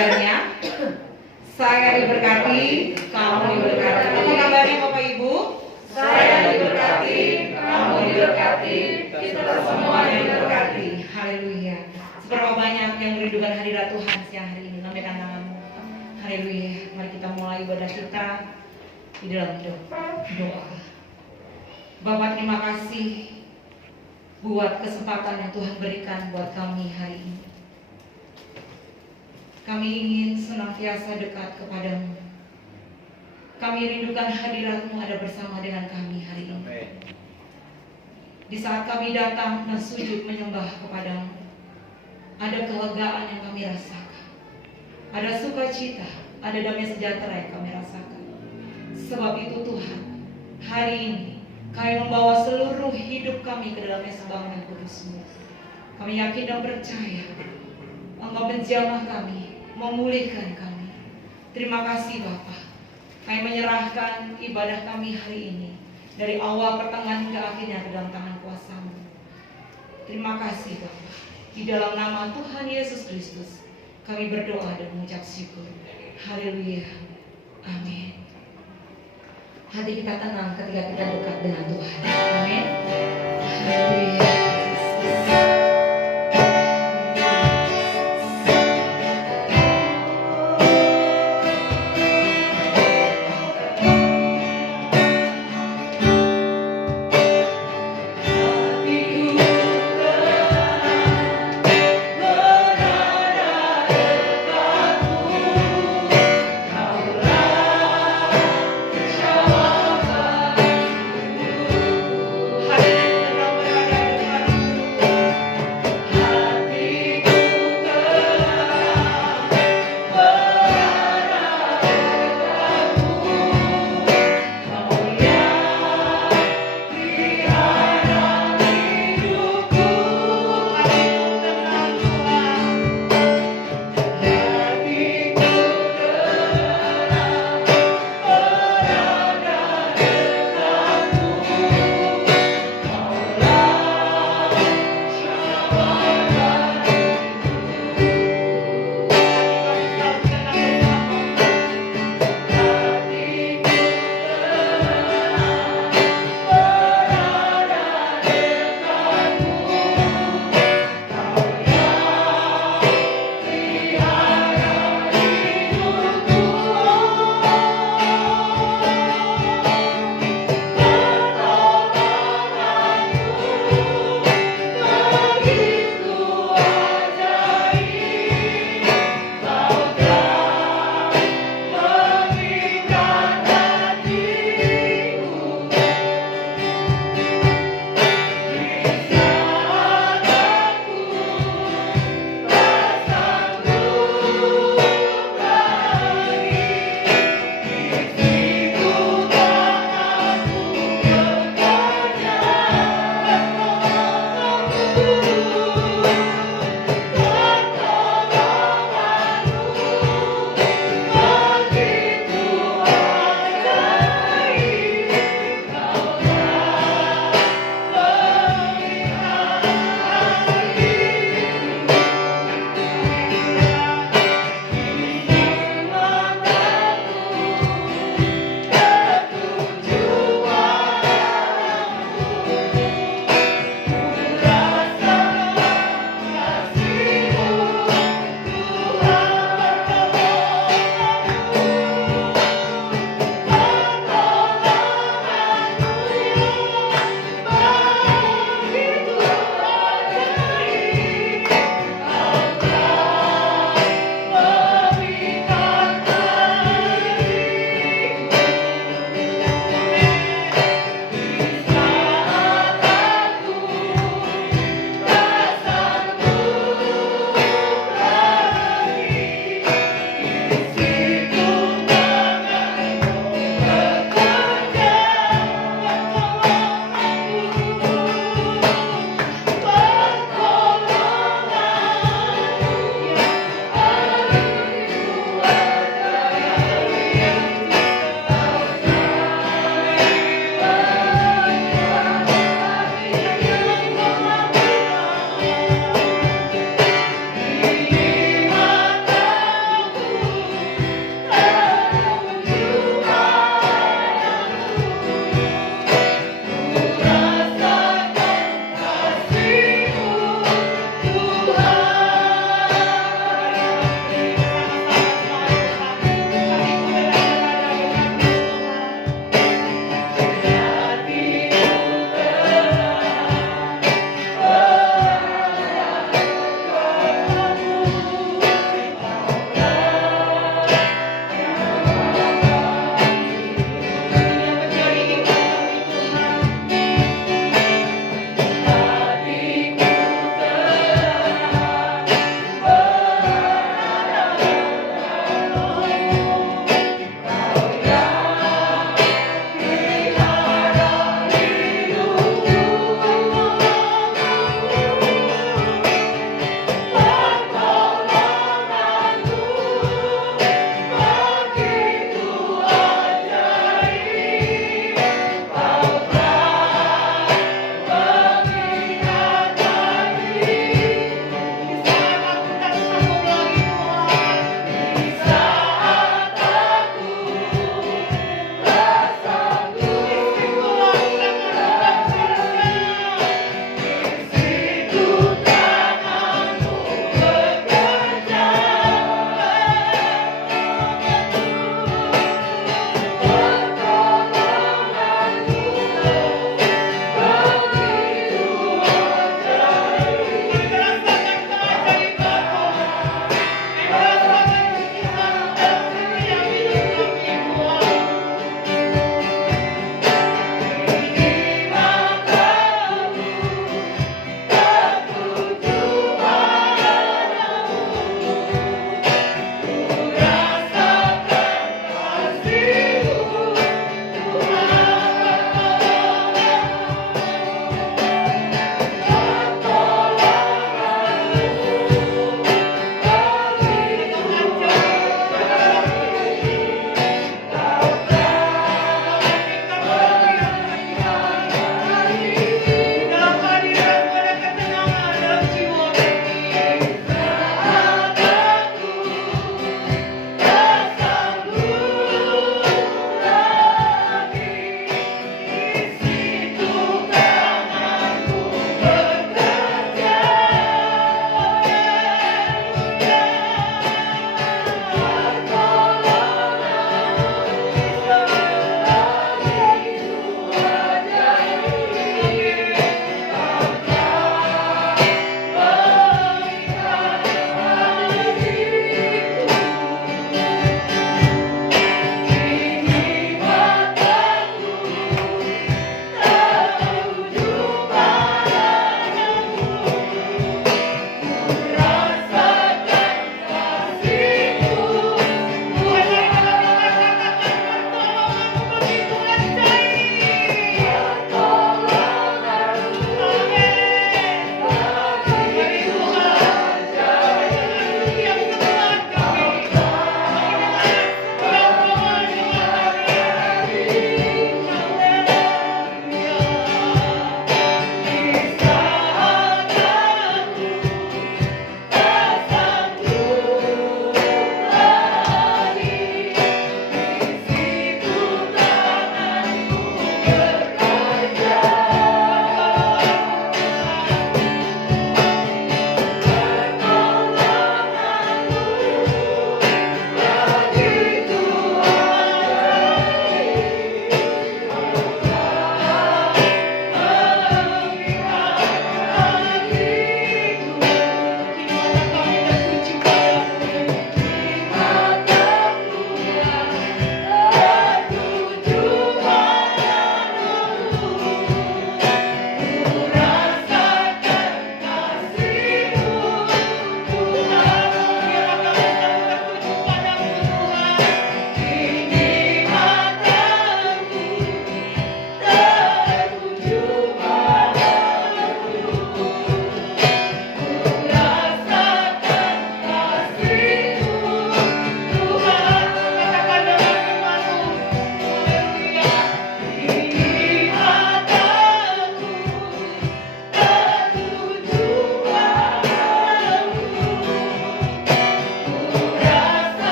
kabarnya? Saya diberkati, kamu diberkati. Apa kabarnya Bapak Ibu? Saya diberkati, kamu diberkati, kita semua diberkati. Haleluya. Seberapa banyak yang merindukan hadirat Tuhan siang hari ini? Lambaikan tanganmu. Haleluya. Mari kita mulai ibadah kita di dalam doa. Bapak, terima kasih buat kesempatan yang Tuhan berikan buat kami hari ini. Kami ingin senantiasa dekat kepadamu. Kami rindukan hadirat-Mu ada bersama dengan kami hari ini. Di saat kami datang dan sujud menyembah kepadamu, ada kelegaan yang kami rasakan, ada sukacita, ada damai sejahtera yang kami rasakan. Sebab itu Tuhan, hari ini kami membawa seluruh hidup kami ke dalam sembahan yang kudus-Mu. Kami yakin dan percaya Engkau menjamah kami, memulihkan kami. Terima kasih Bapa. Kami menyerahkan ibadah kami hari ini dari awal pertengahan hingga akhirnya ke dalam tangan kuasa-Mu. Terima kasih Bapa. Di dalam nama Tuhan Yesus Kristus kami berdoa dan mengucap syukur. Haleluya. Amin. Hati kita tenang ketika kita dekat dengan Tuhan. Amin. Haleluya. Hati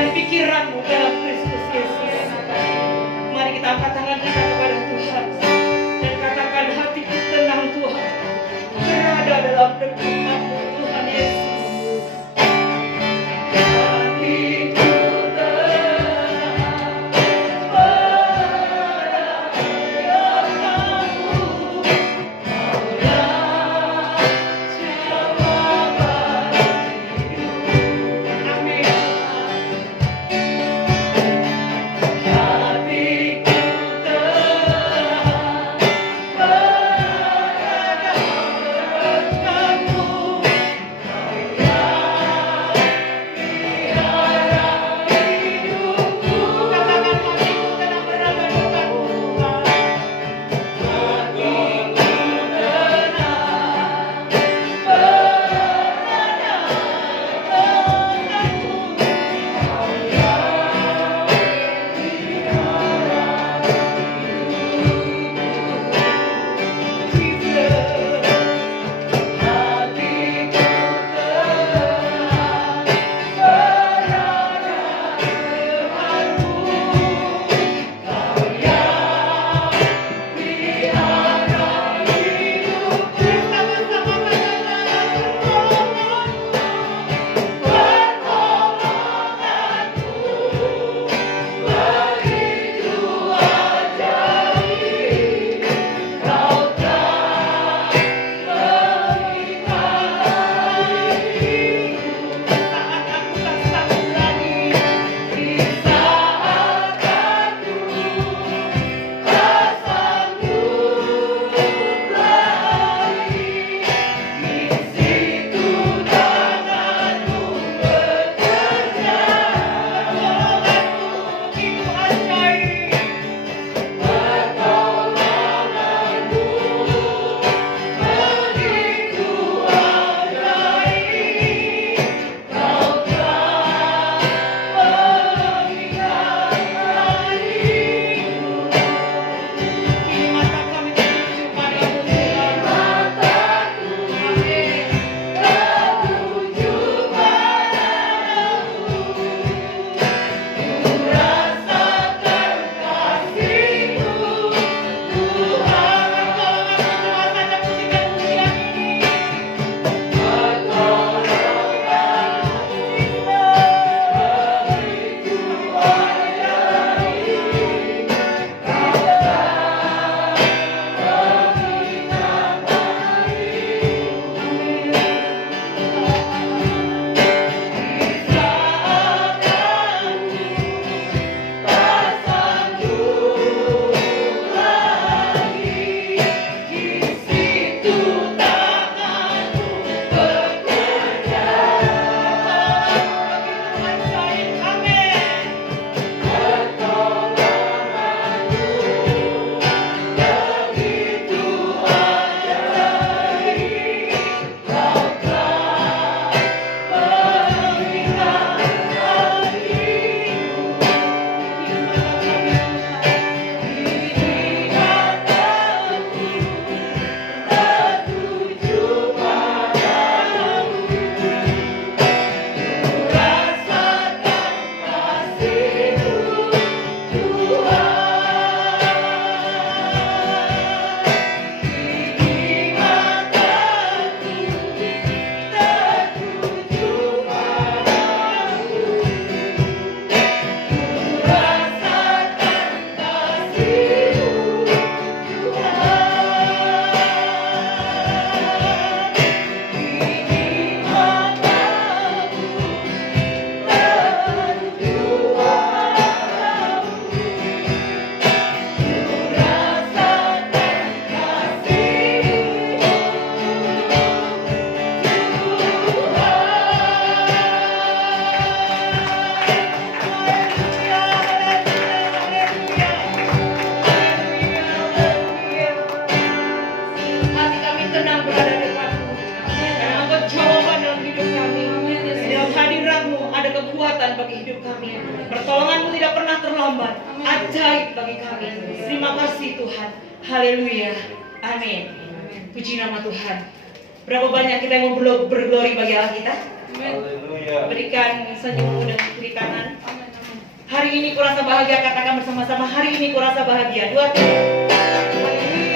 dan pikiranmu dalam Kristus Yesus. Mari kita angkat tangan kita kepada Tuhan dan katakan, hatiku tenang Tuhan, berada dalam dekatmu Tuhan Yesus. ajaib bagi kami. Terima kasih Tuhan. Haleluya. Amin. Puji nama Tuhan. Berapa banyak kita yang mau berglori bagi Allah kita? Haleluya. Berikan senyummu dengan kiri kanan. Hari ini kurasa bahagia, katakan bersama-sama. Hari ini kurasa bahagia. 2, 3. Haleluya. Tuhan Yesus,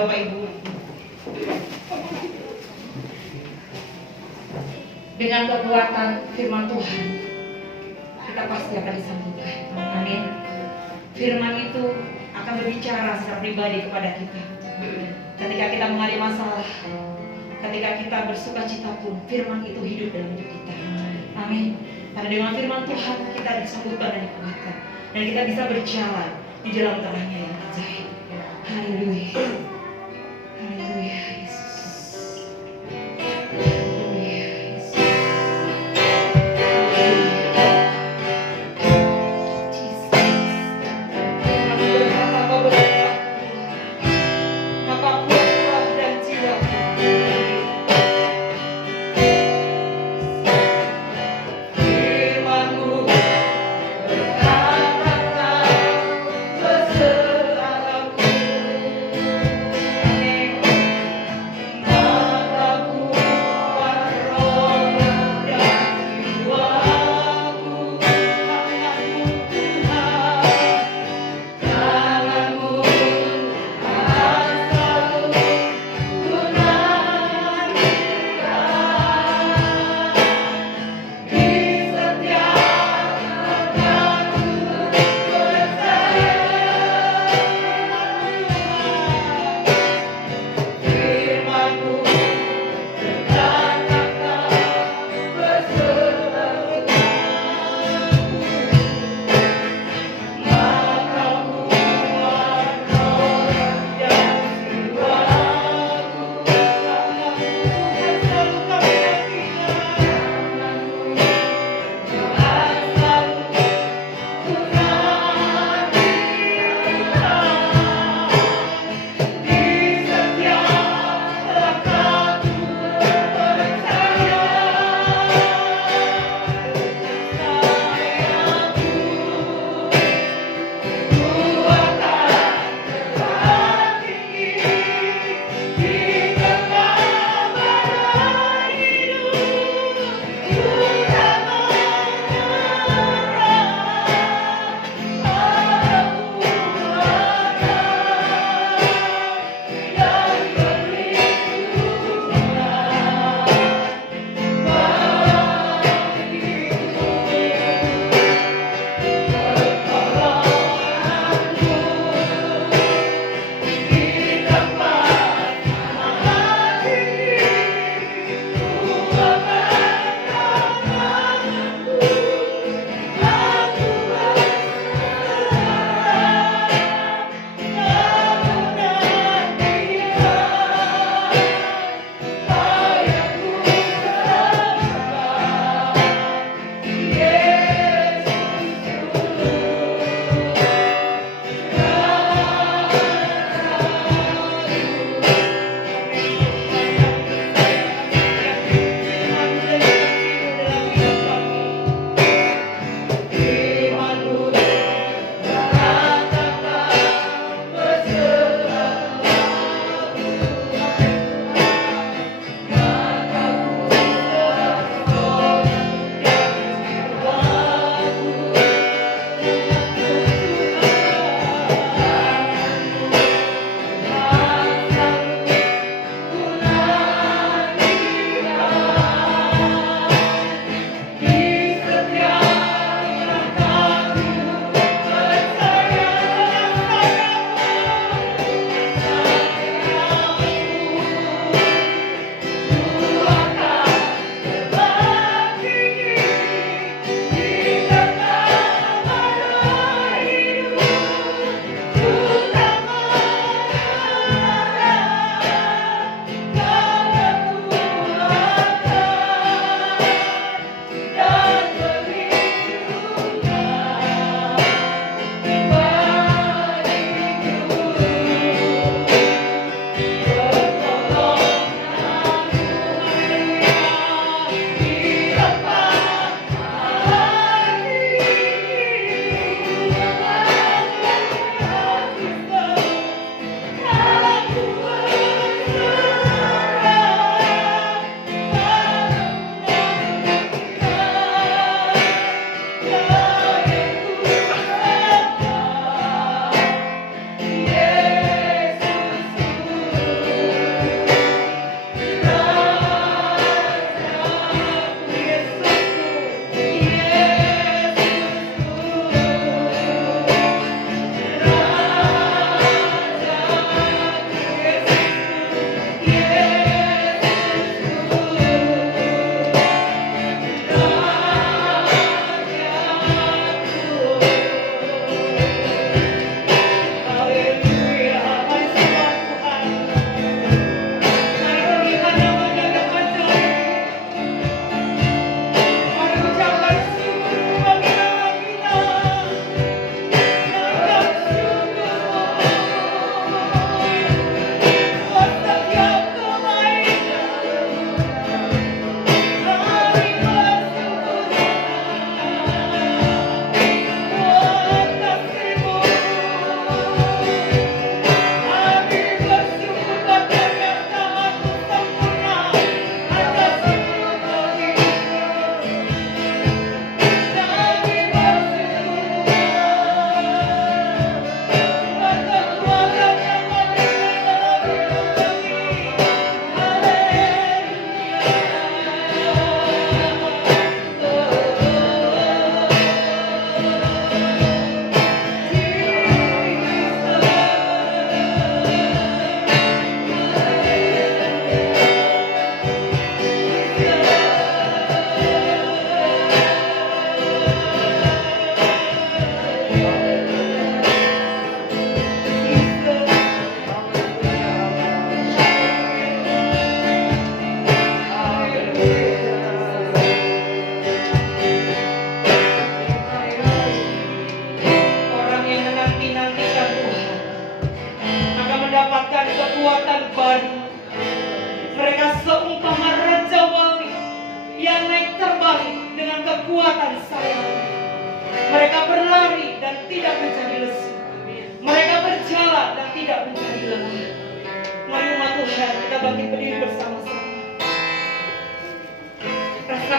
Bapak Ibu. Dengan kekuatan firman Tuhan, kita pasti akan disembuhkan. Amin. Firman itu akan berbicara secara pribadi kepada kita. Ketika kita mengalami masalah, ketika kita bersuka cita pun, firman itu hidup dalam hidup kita. Amin. Karena dengan firman Tuhan kita disembuhkan dan dikuatkan, dan kita bisa berjalan di dalam terangnya yang ajaib. Haleluya. Haleluya Yesus. Haleluya Yesus. Jesus. Firman berkata bahwa maka kuatlah dan jiwaku. Firman-Mu berkata berseraku.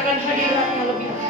rasakan hadiratnya lebih lagi.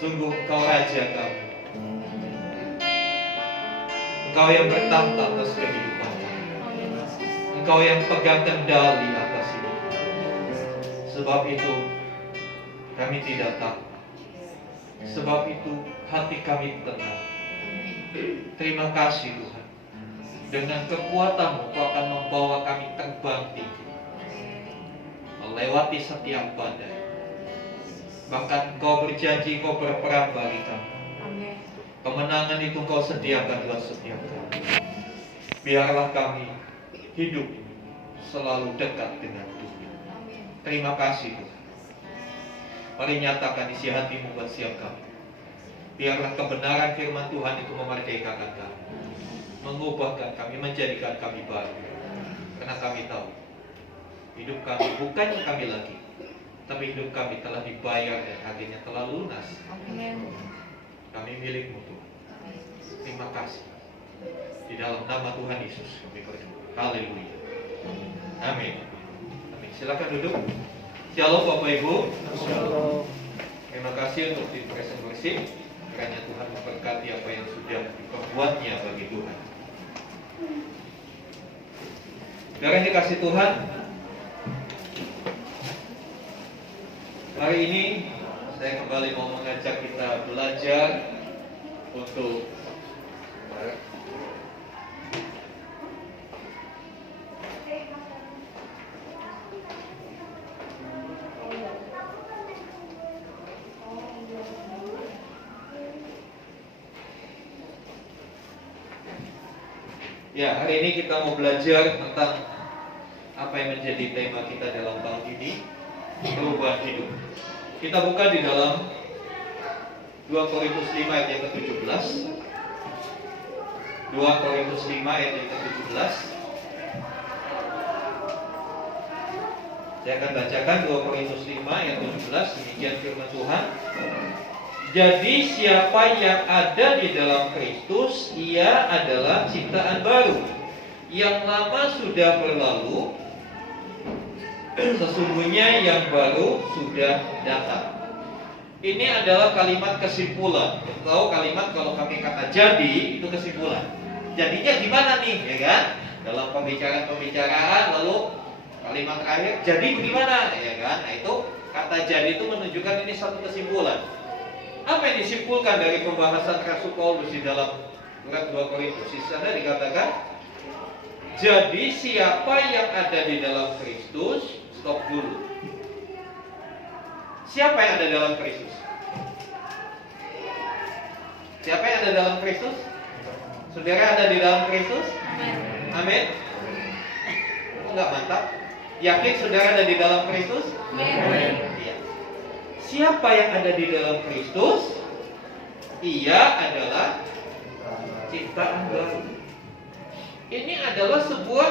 Sungguh Engkau Raja kami. Engkau yang bertahta atas kehidupan kami. Engkau yang pegang kendali atas hidup kami. Sebab itu kami tidak takut. Sebab itu hati kami tenang. Terima kasih Tuhan. Dengan kekuatan-Mu Kau akan membawa kami terbang tinggi, melewati setiap badai. Bahkan Kau berjanji Kau berperang bagi kami. Kemenangan itu Kau sediakan buat setiap kami. Biarlah kami hidup selalu dekat dengan Tuhan. Terima kasih Tuhan. Mari nyatakan isi hati-Mu buat setiap kami. Biarlah kebenaran firman Tuhan itu memerdekakan kami, mengubahkan kami, menjadikan kami baru. Karena kami tahu hidup kami bukannya kami lagi, tapi hidup kami telah dibayar dan harganya telah lunas. Kami milik-Mu Tuhan. Terima kasih. Di dalam nama Tuhan Yesus kami berdoa. Haleluya. Amin. Amin. Silakan duduk. Shalom Bapak Ibu. Shalom. Terima kasih untuk tim present worship. Kiranya Tuhan memberkati apa yang sudah diperbuatnya bagi Tuhan. Saudara yang dikasih Tuhan, hari ini saya kembali mau mengajak kita belajar untuk ya, hari ini kita mau belajar tentang apa yang menjadi tema kita dalam tahun ini, perubahan hidup. Kita buka di dalam 2 Korintus 5 ayat yang ke-17. 2 Korintus 5 ayat yang ke-17. Saya akan bacakan 2 Korintus 5 ayat 17. Demikian firman Tuhan. Jadi siapa yang ada di dalam Kristus, ia adalah ciptaan baru. Yang lama sudah berlalu, sesungguhnya yang baru sudah datang. Ini adalah kalimat kesimpulan. Tahu kalimat kalau pakai kata jadi itu kesimpulan. Jadinya gimana nih, ya kan? Dalam pembicaraan lalu kalimat terakhir jadi bagaimana, ya kan? Nah itu kata jadi itu menunjukkan ini satu kesimpulan. Apa yang disimpulkan dari pembahasan Rasul Paulus di dalam surat 2 Korintus? Di sana dikatakan, jadi siapa yang ada di dalam Kristus, stop dulu. Siapa yang ada dalam Kristus? Siapa yang ada dalam Kristus? Saudara ada di dalam Kristus? Amin. Enggak mantap? Yakin saudara ada di dalam Kristus? Amin. Iya. Siapa yang ada di dalam Kristus? ia adalah ciptaan baru. Ini adalah sebuah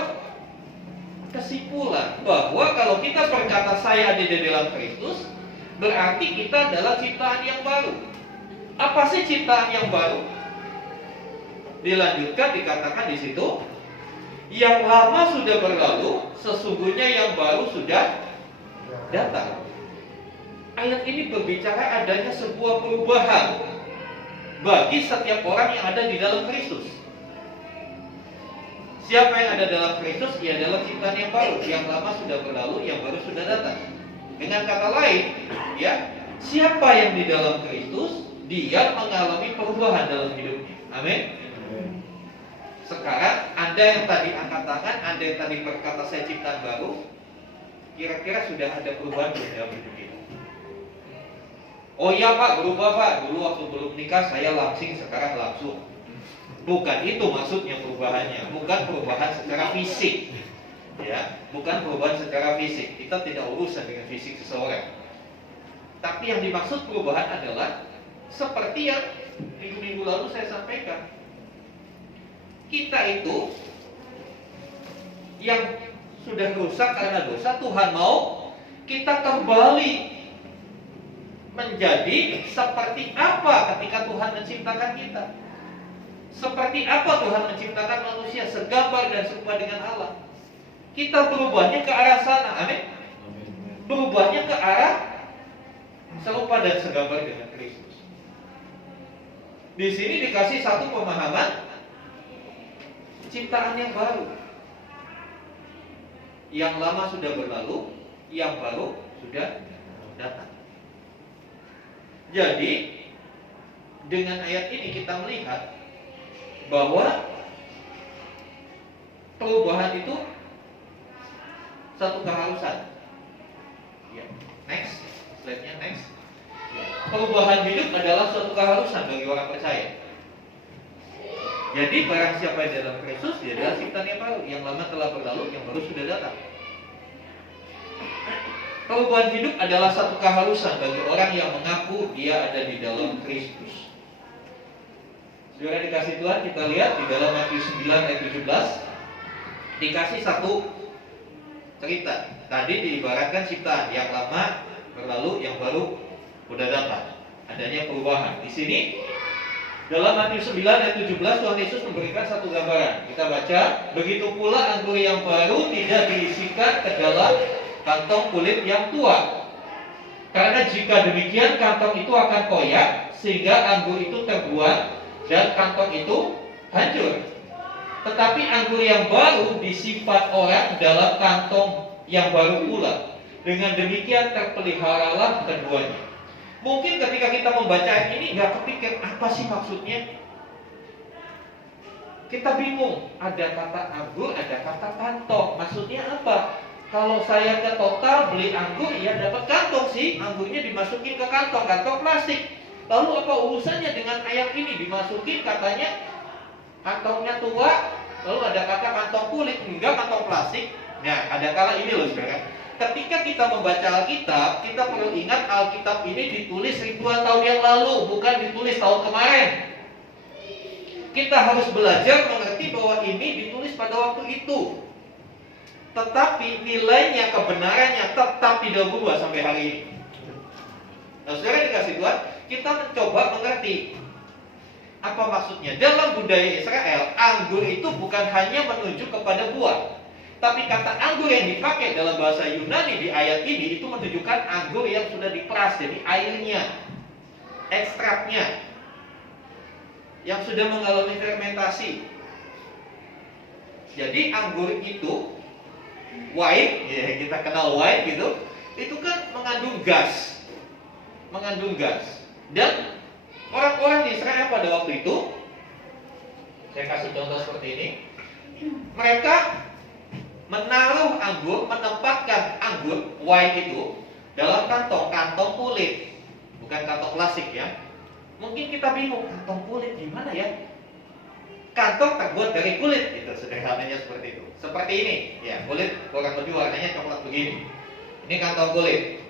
kesimpulan bahwa kalau kita berkata saya ada di dalam Kristus, berarti kita adalah ciptaan yang baru. Apa sih ciptaan yang baru? Dilanjutkan dikatakan di situ, yang lama sudah berlalu, sesungguhnya yang baru sudah datang. Ayat ini berbicara adanya sebuah perubahan bagi setiap orang yang ada di dalam Kristus. Siapa yang ada dalam Kristus? Ia adalah ciptaan yang baru. Yang lama sudah berlalu, yang baru sudah datang. Dengan kata lain, ya, siapa yang di dalam Kristus, dia mengalami perubahan dalam hidupnya. Amin. Sekarang Anda yang tadi angkat tangan, Anda yang tadi berkata saya ciptaan baru, kira-kira sudah ada perubahan dalam hidup kita? Oh iya Pak, berubah Pak. Dulu waktu belum nikah saya langsing, sekarang langsung. Bukan itu maksudnya perubahannya. Bukan perubahan secara fisik, ya, bukan perubahan secara fisik. Kita tidak urusan dengan fisik seseorang. Tapi yang dimaksud perubahan adalah seperti yang minggu-minggu lalu saya sampaikan. Kita itu yang sudah rusak karena dosa, Tuhan mau kita kembali menjadi seperti apa ketika Tuhan menciptakan kita. Seperti apa Tuhan menciptakan manusia, segambar dan serupa dengan Allah. Kita berubahnya ke arah sana, amin. Berubahnya ke arah serupa dan segambar dengan Kristus. Di sini dikasih satu pemahaman ciptaan yang baru. Yang lama sudah berlalu, yang baru sudah datang. Jadi dengan ayat ini kita melihat bahwa perubahan itu satu keharusan. Ya, next, slide-nya next. Perubahan hidup adalah suatu keharusan bagi orang percaya. Jadi barang siapa yang dalam Kristus, dia adalah ciptaan yang baru. Yang lama telah berlalu, yang baru sudah datang. Perubahan hidup adalah satu keharusan bagi orang yang mengaku dia ada di dalam Kristus. Saudara dikasih Tuhan, kita lihat di dalam Matius 9 ayat 17 dikasih satu cerita. Tadi diibaratkan ciptaan, yang lama berlalu, yang baru sudah datang. Adanya perubahan. Di sini dalam Matius 9 ayat 17 Tuhan Yesus memberikan satu gambaran. Kita baca, begitu pula anggur yang baru tidak diisikan ke dalam kantong kulit yang tua. Karena jika demikian kantong itu akan koyak sehingga anggur itu terbuang dan kantong itu hancur. Tetapi anggur yang baru disimpan orang dalam kantong yang baru pula. Dengan demikian terpeliharalah keduanya. Mungkin ketika kita membaca ini nggak kepikir apa sih maksudnya. Kita bingung. Ada kata anggur, ada kata kantong. Maksudnya apa? Kalau saya ke total beli anggur, ya dapat kantong sih. Anggurnya dimasukin ke kantong plastik. Lalu apa urusannya dengan ayat ini? Dimasukin katanya kantongnya tua, lalu ada kata kantong kulit, enggak kantong plastik. Nah, ada kala ini loh saudara. Ketika kita membaca Alkitab, kita perlu ingat Alkitab ini ditulis ribuan tahun yang lalu, bukan ditulis tahun kemarin. Kita harus belajar mengerti bahwa ini ditulis pada waktu itu. Tetapi nilainya, kebenarannya tetap tidak berubah sampai hari ini. Nah, saudara dikasih Tuhan, kita mencoba mengerti apa maksudnya. Dalam budaya Israel, anggur itu bukan hanya menuju kepada buah, tapi kata anggur yang dipakai dalam bahasa Yunani di ayat ini itu menunjukkan anggur yang sudah diperas, jadi airnya, ekstraknya, yang sudah mengalami fermentasi. Jadi anggur itu wine, ya kita kenal wine gitu, itu kan mengandung gas. Dan orang-orang di Israel pada waktu itu, saya kasih contoh seperti ini, mereka menaruh anggur, menempatkan anggur wine itu dalam kantong kulit, bukan kantong plastik ya. Mungkin kita bingung, kantong kulit gimana ya? Kantong terbuat dari kulit, itu sederhananya seperti itu. Seperti ini, ya kulit kurang lebih warnanya coklat begini. Ini kantong kulit.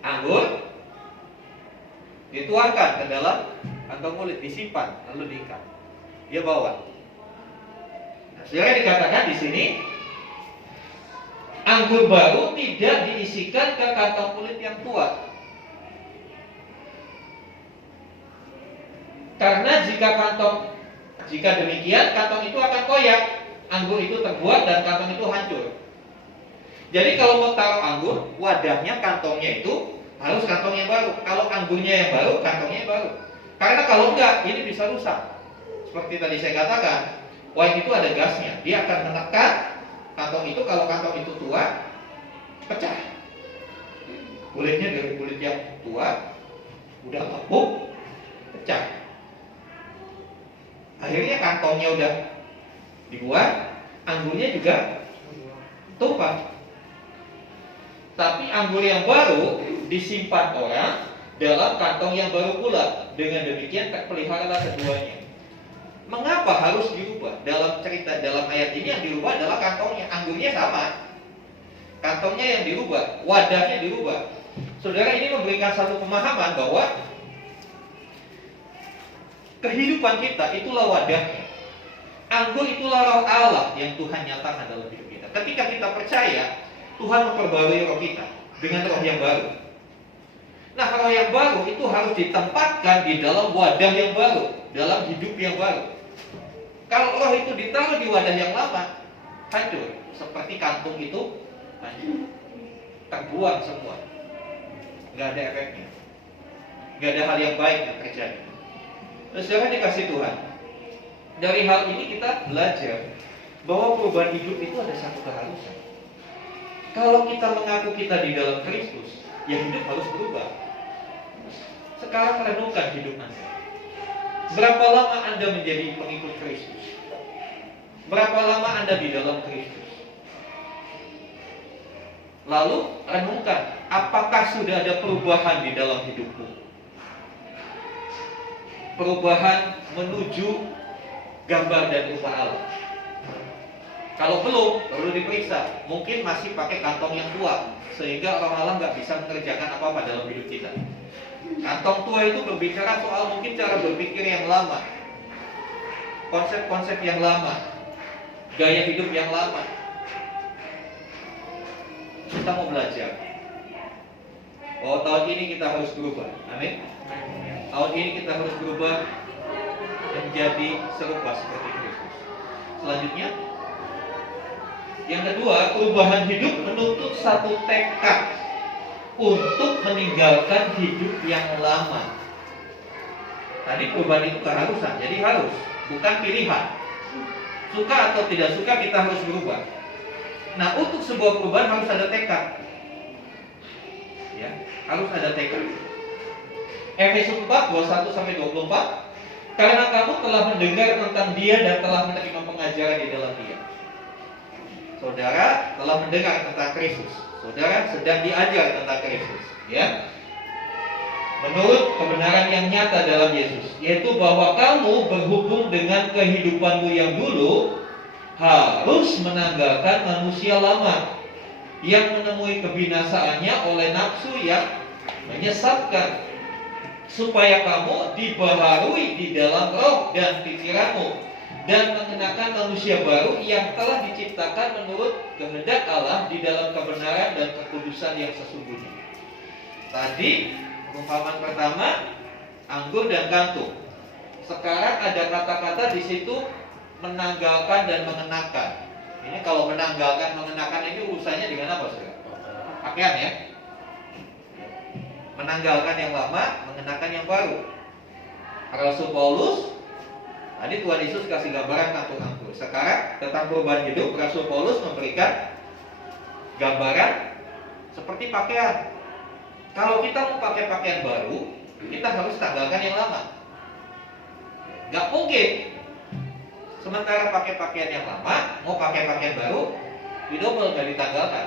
Anggur dituangkan ke dalam kantong kulit, disimpan, lalu diikat. Dia bawa. Nah, saudara dikatakan di sini, anggur baru tidak diisikan ke kantong kulit yang tua. Karena jika demikian, kantong itu akan koyak, anggur itu terbuat dan kantong itu hancur. Jadi kalau mau taruh anggur, wadahnya, kantongnya itu harus kantong yang baru. Kalau anggurnya yang baru, kantongnya yang baru. Karena kalau enggak, ini bisa rusak. Seperti tadi saya katakan, wine itu ada gasnya. Dia akan menekan kantong itu. Kalau kantong itu tua, pecah. Kulitnya dari kulit yang tua, udah lapuk, pecah. Akhirnya kantongnya udah dibuat, anggurnya juga tumpah. Tapi anggur yang baru disimpan orang dalam kantong yang baru pula. Dengan demikian terpeliharalah keduanya. Mengapa harus diubah? Dalam ayat ini yang dirubah adalah kantongnya. Anggurnya sama, kantongnya yang dirubah, wadahnya dirubah. Saudara, ini memberikan satu pemahaman bahwa kehidupan kita itulah wadahnya. Anggur itulah roh Allah yang Tuhan nyatakan dalam hidup kita. Ketika kita percaya, Tuhan memperbarui roh kita dengan roh yang baru. Nah, roh yang baru itu harus ditempatkan di dalam wadah yang baru, dalam hidup yang baru. Kalau roh itu ditaruh di wadah yang lama, hancur. Seperti kantung itu hancur, terbuang semua, nggak ada efeknya, nggak ada hal yang baik yang terjadi. Saudara dikasih Tuhan, dari hal ini kita belajar bahwa perubahan hidup itu ada satu keharusan. Kalau kita mengaku kita di dalam Kristus, ya hidup harus berubah. Sekarang renungkan hidup Anda. Berapa lama Anda menjadi pengikut Kristus? Berapa lama Anda di dalam Kristus? Lalu renungkan, apakah sudah ada perubahan di dalam hidupmu? Perubahan menuju gambar dan rupa Allah. Kalau belum, perlu diperiksa. Mungkin masih pakai kantong yang tua, sehingga orang Allah nggak bisa mengerjakan apa-apa dalam hidup kita. Kantong tua itu berbicara soal mungkin cara berpikir yang lama, konsep-konsep yang lama, gaya hidup yang lama. Kita mau belajar. Oh, tahun ini kita harus berubah. Amin. Tahun ini kita harus berubah menjadi serupa seperti Kristus. Selanjutnya, yang kedua, perubahan hidup menuntut satu tekad untuk meninggalkan hidup yang lama. Tadi perubahan itu keharusan, jadi harus, bukan pilihan. Suka atau tidak suka kita harus berubah. Nah, untuk sebuah perubahan harus ada tekad. Ya, harus ada tekad. Efesus 4, 21-24. Karena kamu telah mendengar tentang Dia dan telah menerima pengajaran di dalam Dia. Saudara telah mendengar tentang Kristus. Saudara sedang diajar tentang Kristus, ya. Menurut kebenaran yang nyata dalam Yesus, yaitu bahwa kamu berhubung dengan kehidupanmu yang dulu harus menanggalkan manusia lama yang menemui kebinasaannya oleh nafsu yang menyesatkan, supaya kamu dibaharui di dalam roh dan pikiranmu, dan mengenakan manusia baru yang telah diciptakan menurut kehendak Allah di dalam kebenaran dan kekudusan yang sesungguhnya. Tadi perumpamaan pertama anggur dan kantung. Sekarang ada kata-kata di situ menanggalkan dan mengenakan. Ini kalau menanggalkan mengenakan ini urusannya dengan apa, saudara? Pakaian, ya. Menanggalkan yang lama, mengenakan yang baru. Rasul Paulus, tadi Tuhan Yesus kasih gambaran kantung anggur. Sekarang tentang perubahan hidup, Rasul Paulus memberikan gambaran seperti pakaian. Kalau kita mau pakai pakaian baru, kita harus tanggalkan yang lama. Gak mungkin sementara pakai pakaian yang lama, mau pakai pakaian baru, didobel, gak ditanggalkan.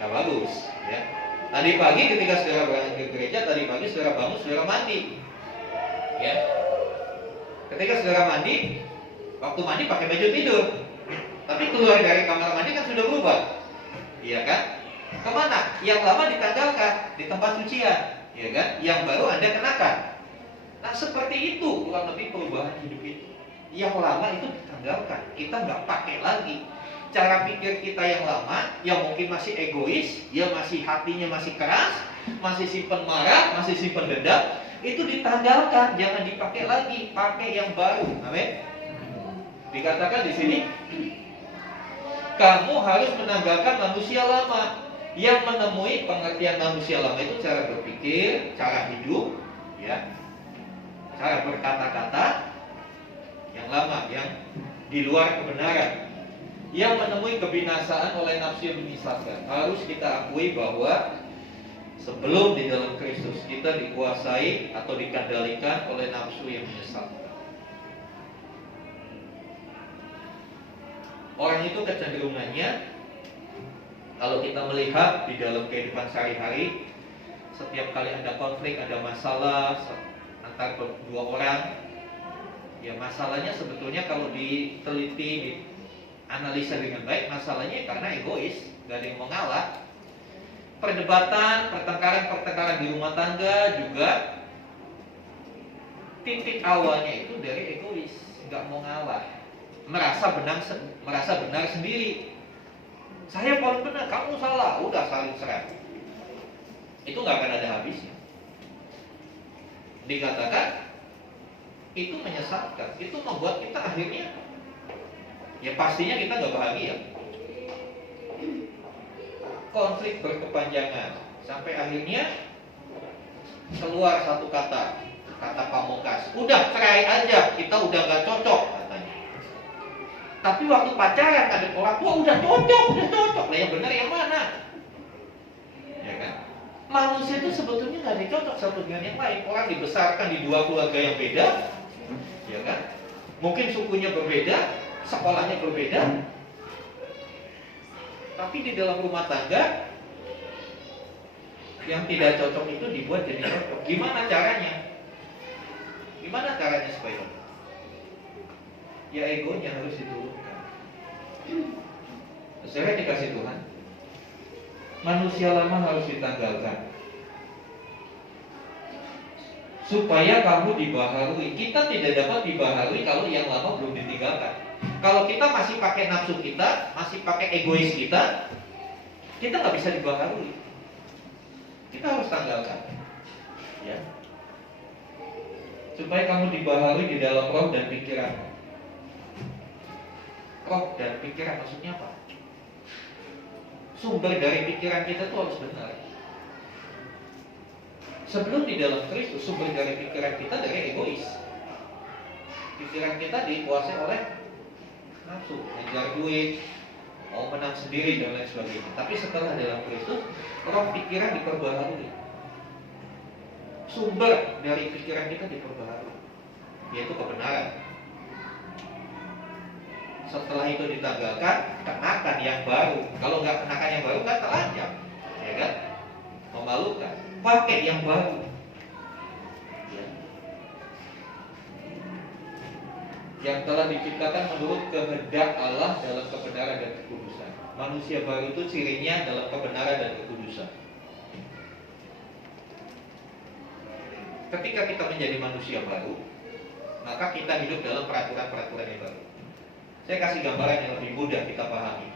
Gak bagus, ya. Tadi pagi ketika saudara berangkat ke gereja, tadi pagi saudara bangun, saudara mandi, ya. Ketika saudara mandi, waktu mandi pakai baju tidur, tapi keluar dari kamar mandi kan sudah berubah, iya kan? Kemana? Yang lama ditanggalkan di tempat sucian. ya kan? Yang baru Anda kenakan. Nah seperti itu kurang lebih perubahan hidup itu. Yang lama itu ditanggalkan, kita nggak pakai lagi. Cara pikir kita yang lama, yang mungkin masih egois, ya masih hatinya masih keras, masih simpen marah, masih simpen dendam, itu ditanggalkan, jangan dipakai lagi, pakai yang baru. Amin. Dikatakan di sini, kamu harus menanggalkan manusia lama. Yang menemui pengertian manusia lama itu cara berpikir, cara hidup, ya, cara berkata-kata yang lama, yang di luar kebenaran, yang menemui kebinasaan oleh nafsu yang menyesatkan. Harus kita akui bahwa sebelum di dalam Kristus kita dikuasai atau dikendalikan oleh nafsu yang menyesatkan. Orang itu kecenderungannya, kalau kita melihat di dalam kehidupan sehari-hari, setiap kali ada konflik, ada masalah antar dua orang, ya masalahnya sebetulnya kalau diteliti, dianalisa dengan baik, masalahnya karena egois, gak ada yang mau ngalah. Perdebatan, pertengkaran di rumah tangga juga titik awalnya itu dari egois, gak mau ngalah, merasa benar sendiri. Saya paling benar, kamu salah, udah saling serang. Itu gak akan ada habisnya. Dikatakan itu menyesatkan, itu membuat kita akhirnya, ya pastinya kita gak bahagia. Konflik berkepanjangan sampai akhirnya keluar satu kata pamungkas, udah cerai aja, kita udah gak cocok katanya. Tapi waktu pacaran ada orang tua udah cocok. Lah yang benar yang mana? Ya kan? Manusia itu sebetulnya gak ada cocok satu dengan yang lain. Orang dibesarkan di dua keluarga yang beda, ya kan? Mungkin sukunya berbeda, sekolahnya berbeda, tapi di dalam rumah tangga yang tidak cocok itu dibuat jadi cocok. Gimana caranya? Gimana caranya supaya cocok? Ya egonya harus diturunkan. Saya dikasih Tuhan, manusia lama harus ditanggalkan supaya kamu dibaharui. Kita tidak dapat dibaharui kalau yang lama belum ditinggalkan. Kalau kita masih pakai nafsu kita, masih pakai egois kita nggak bisa dibaharui. Kita harus tanggalkan, ya, supaya kamu dibaharui di dalam roh dan pikiran. Roh dan pikiran maksudnya apa? Sumber dari pikiran kita itu harus benar. Sebelum di dalam Kristus, sumber dari pikiran kita dari egois. Pikiran kita dikuasai oleh nafsu, ngejar duit, mau menang sendiri dan lain sebagainya. Tapi setelah dalam Kristus, roh pikiran diperbaharui. Sumber dari pikiran kita diperbaharui, yaitu kebenaran. Setelah itu ditanggalkan, kenakan yang baru. Kalau nggak kenakan yang baru kan telanjang, ya kan? Memalukan. Pakai yang baru, ya, yang telah diciptakan menurut kehendak Allah dalam kebenaran dan kekudusan. Manusia baru itu cirinya dalam kebenaran dan kekudusan. Ketika kita menjadi manusia baru, maka kita hidup dalam peraturan-peraturan yang baru. Saya kasih gambaran yang lebih mudah kita pahami.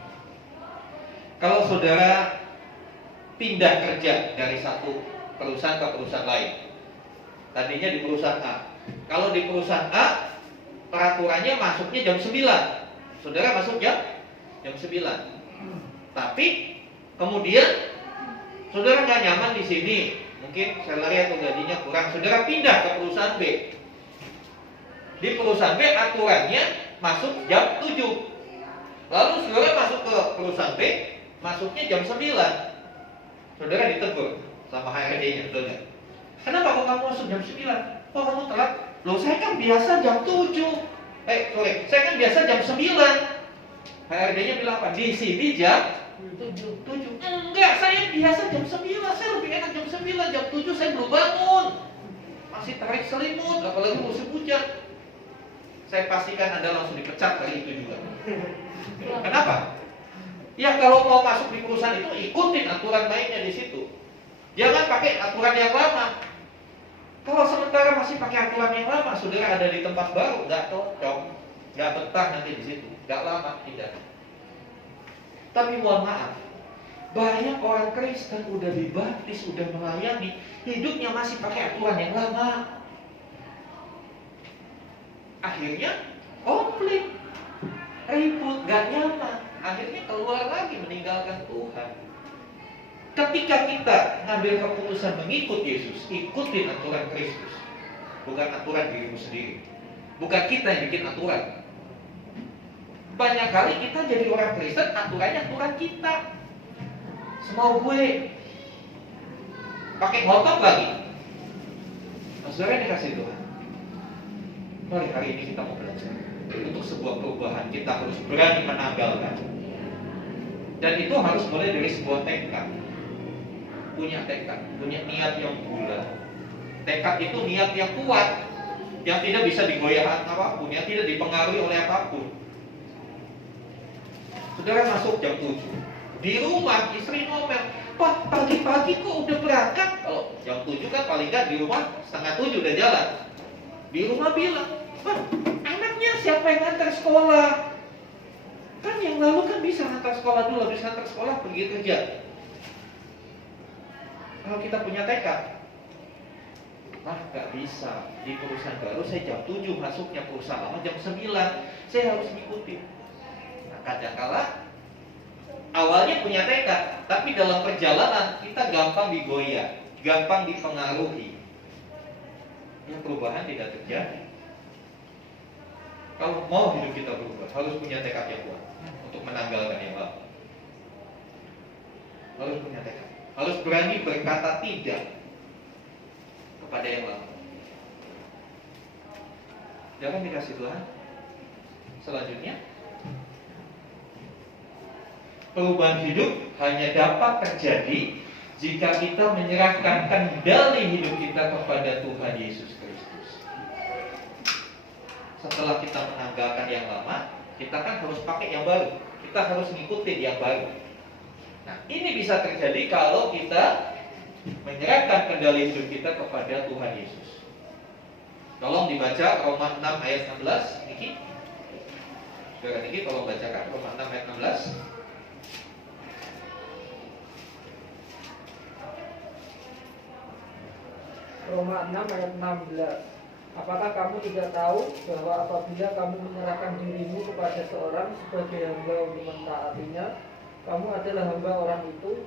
Kalau saudara pindah kerja dari satu perusahaan ke perusahaan lain, tadinya di perusahaan A. Kalau di perusahaan A, peraturannya masuknya jam 9. Saudara masuk jam 9. Tapi kemudian saudara nggak nyaman di sini, mungkin salary atau gajinya kurang, saudara pindah ke perusahaan B. Di perusahaan B aturannya masuk jam 7. Lalu saudara masuk ke perusahaan B, masuknya jam 9. Saudara ditegur sama HRD-nya, betul nggak? Kenapa kok kamu masuk jam 9? Kok kamu telat? Loh saya kan biasa jam 7. Saya kan biasa jam 9. HRD-nya bilang apa? Di sini jam 7. Enggak, saya biasa jam 9. Saya lebih enak jam 9. Jam 7 saya belum bangun, masih tarik selimut, apalagi musim hujan. Saya pastikan Anda langsung dipecat hari itu juga. Kenapa? Ya kalau mau masuk di perusahaan itu ikutin aturan mainnya di situ. Jangan pakai aturan yang lama. Kalau sementara masih pakai aturan yang lama, saudara ada di tempat baru, nggak cocok, nggak betah nanti di situ, nggak lama, tidak. Tapi mohon maaf, banyak orang Kristen udah dibaptis, udah melayani, hidupnya masih pakai aturan yang lama. Akhirnya konflik, ribut, gak nyaman. Akhirnya keluar lagi meninggalkan Tuhan. Ketika kita ngambil keputusan mengikut Yesus, ikutin aturan Kristus, bukan aturan dirimu sendiri. Bukan kita yang bikin aturan. Banyak kali kita jadi orang Kristen, aturannya aturan kita. Semau gue. Pakai ngotot lagi. Saudara yang dikasih Tuhan, mari hari ini kita mau belajar. Untuk sebuah perubahan kita harus berani menanggalkan. Dan itu harus mulai dari sebuah tekad. Punya tekad, punya niat yang bulat. Tekad itu niat yang kuat, yang tidak bisa digoyahkan apapun, yang tidak dipengaruhi oleh apapun. Saudara masuk jam 7, di rumah istri ngomel, "Pak, pagi-pagi kok udah berangkat?" Kalau jam 7 kan paling nggak di rumah setengah 7 udah jalan. Di rumah bilang, "Pak, anaknya siapa yang antar sekolah? Kan yang lalu kan bisa antar sekolah dulu, habis antar sekolah pergi kerja." Kalau kita punya tekad, nggak bisa. Di perusahaan baru saya jam 7 masuknya, perusahaan lama jam 9, saya harus ngikutin. Nah, kadang-kala awalnya punya tekad, tapi dalam perjalanan kita gampang digoyah, gampang dipengaruhi. Yang perubahan tidak terjadi. Kalau mau hidup kita berubah, harus punya tekad yang kuat untuk menanggalkan yang lama. Harus punya tekad. Harus berani berkata tidak kepada yang lama. Jangan dikasih Tuhan. Selanjutnya, perubahan hidup hanya dapat terjadi jika kita menyerahkan kendali hidup kita kepada Tuhan Yesus Kristus. Setelah kita menanggalkan yang lama, kita kan harus pakai yang baru. Kita harus ngikutin yang baru. Nah, ini bisa terjadi kalau kita menyerahkan kendali hidup kita kepada Tuhan Yesus. Tolong dibaca Roma 6 ayat 16. Niki, saudara Niki tolong bacakan Roma 6 ayat 16. Roma 6 ayat 16. Apakah kamu tidak tahu bahwa apabila kamu menyerahkan dirimu kepada seorang sebagai hamba untuk mentaatinya, kamu adalah hamba orang itu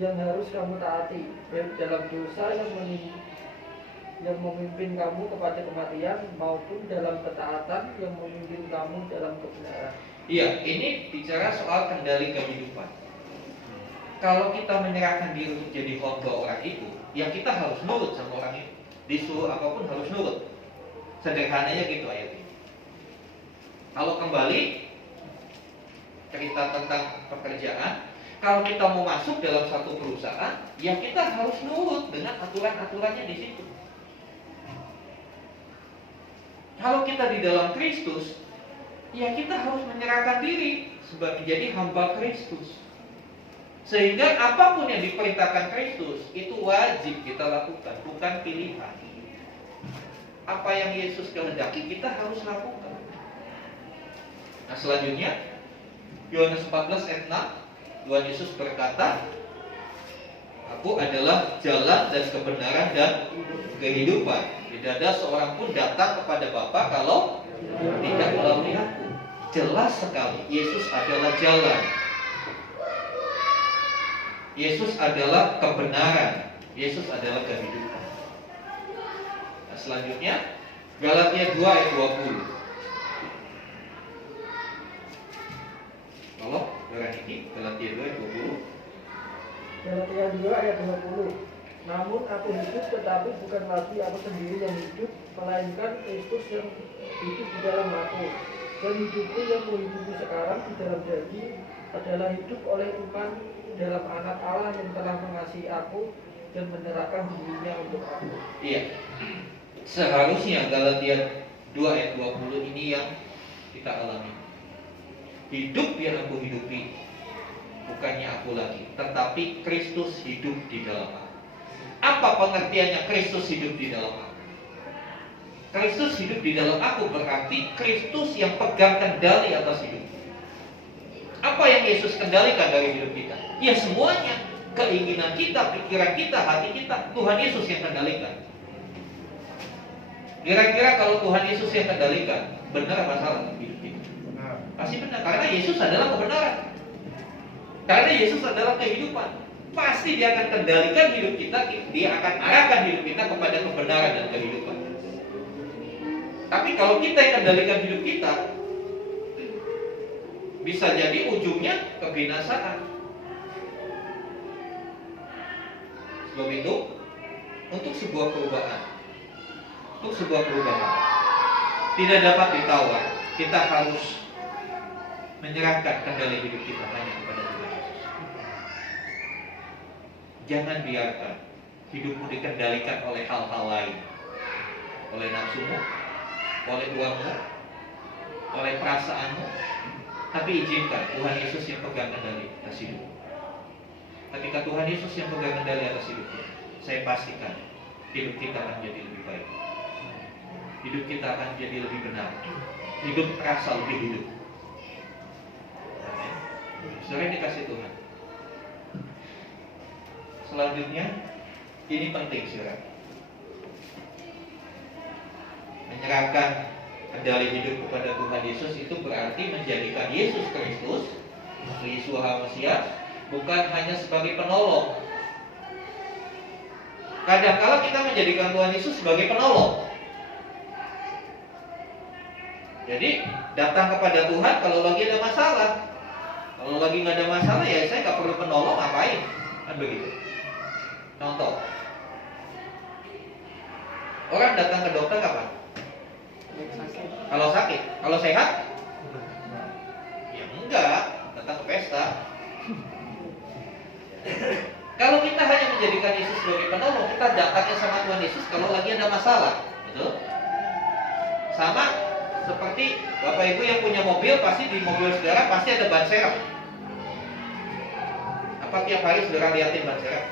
yang harus kamu taati, baik dalam dosa yang memimpin kamu kepada kematian, maupun dalam ketaatan yang memimpin kamu dalam kebenaran. Iya, ini bicara soal kendali kehidupan. Kalau kita menyerahkan diri untuk jadi hamba orang itu, ya kita harus nurut sama orang itu. Disuruh apapun harus nurut. Sederhananya gitu ayat ini. Kalau kembali cerita tentang pekerjaan, kalau kita mau masuk dalam satu perusahaan, ya kita harus nurut dengan aturan-aturannya di situ. Kalau kita di dalam Kristus, ya kita harus menyerahkan diri sebagai jadi hamba Kristus. Sehingga apapun yang diperintahkan Kristus itu wajib kita lakukan, bukan pilihan. Apa yang Yesus kehendaki kita harus lakukan. Nah, selanjutnya Yohanes 14 ayat 6, Tuhan Yesus berkata, "Aku adalah jalan dan kebenaran dan kehidupan. Tidak ada seorang pun datang kepada Bapa kalau tidak melalui aku." Jelas sekali, Yesus adalah jalan. Yesus adalah kebenaran. Yesus adalah kehidupan. Nah, selanjutnya Galatia 2 ayat 20. Tolong, ini Galatia 2 ayat 20. Galatia 2 ayat 20. Namun aku hidup, tetapi bukan lagi aku sendiri yang hidup, melainkan Kristus yang hidup di dalam aku. Dan hidupku yang kuhidupi sekarang di dalam daging adalah hidup oleh iman dalam Anak Allah yang telah mengasihi aku dan menyerahkan dirinya untuk aku. Iya. Seharusnya Galatia 2 ayat 20 ini yang kita alami. Hidup yang aku hidupi, bukannya aku lagi, tetapi Kristus hidup di dalam aku. Apa pengertiannya Kristus hidup di dalam aku? Kristus hidup di dalam aku berarti Kristus yang pegang kendali atas hidup. Apa yang Yesus kendalikan dari hidup kita? Ya semuanya. Keinginan kita, pikiran kita, hati kita, Tuhan Yesus yang kendalikan. Kira-kira kalau Tuhan Yesus yang kendalikan, benar apa salah hidup kita? Pasti benar, karena Yesus adalah kebenaran. Karena Yesus adalah kehidupan. Pasti Dia akan kendalikan hidup kita, Dia akan arahkan hidup kita kepada kebenaran dan kehidupan. Tapi kalau kita yang kendalikan hidup kita, bisa jadi ujungnya kebinasaan. Sebab itu, untuk sebuah perubahan, tidak dapat ditawar. Kita harus menyerahkan kendali hidup kita hanya kepada Tuhan Yesus. Jangan biarkan hidupmu dikendalikan oleh hal-hal lain, oleh nafsumu, oleh uangmu, oleh perasaanmu. Tapi izinkan Tuhan Yesus yang pegang kendali atas hidupmu. Ketika Tuhan Yesus yang pegang kendali atas hidup kita, saya pastikan hidup kita akan jadi lebih baik. Hidup kita akan jadi lebih benar. Hidup terasa lebih hidup. Amin. Saudara dikasih Tuhan. Selanjutnya, ini penting saudara. Menyerahkan kendali hidup kepada Tuhan Yesus itu berarti menjadikan Yesus Kristus, Yesus Mesias, bukan hanya sebagai penolong. Kadang-kala kita menjadikan Tuhan Yesus sebagai penolong. Jadi datang kepada Tuhan kalau lagi ada masalah. Kalau lagi nggak ada masalah ya saya nggak perlu penolong, ngapain? Kan begitu. Contoh, orang datang ke dokter kapan? Kalau sakit. Kalau sehat? Ya enggak, datang ke pesta. Kalau kita hanya menjadikan Yesus sebagai penolong, kita datangnya sama Tuhan Yesus kalau lagi ada masalah, betul? Sama seperti Bapak Ibu yang punya mobil, pasti di mobil saudara pasti ada ban serep. Apa tiap hari saudara liatin ban serep?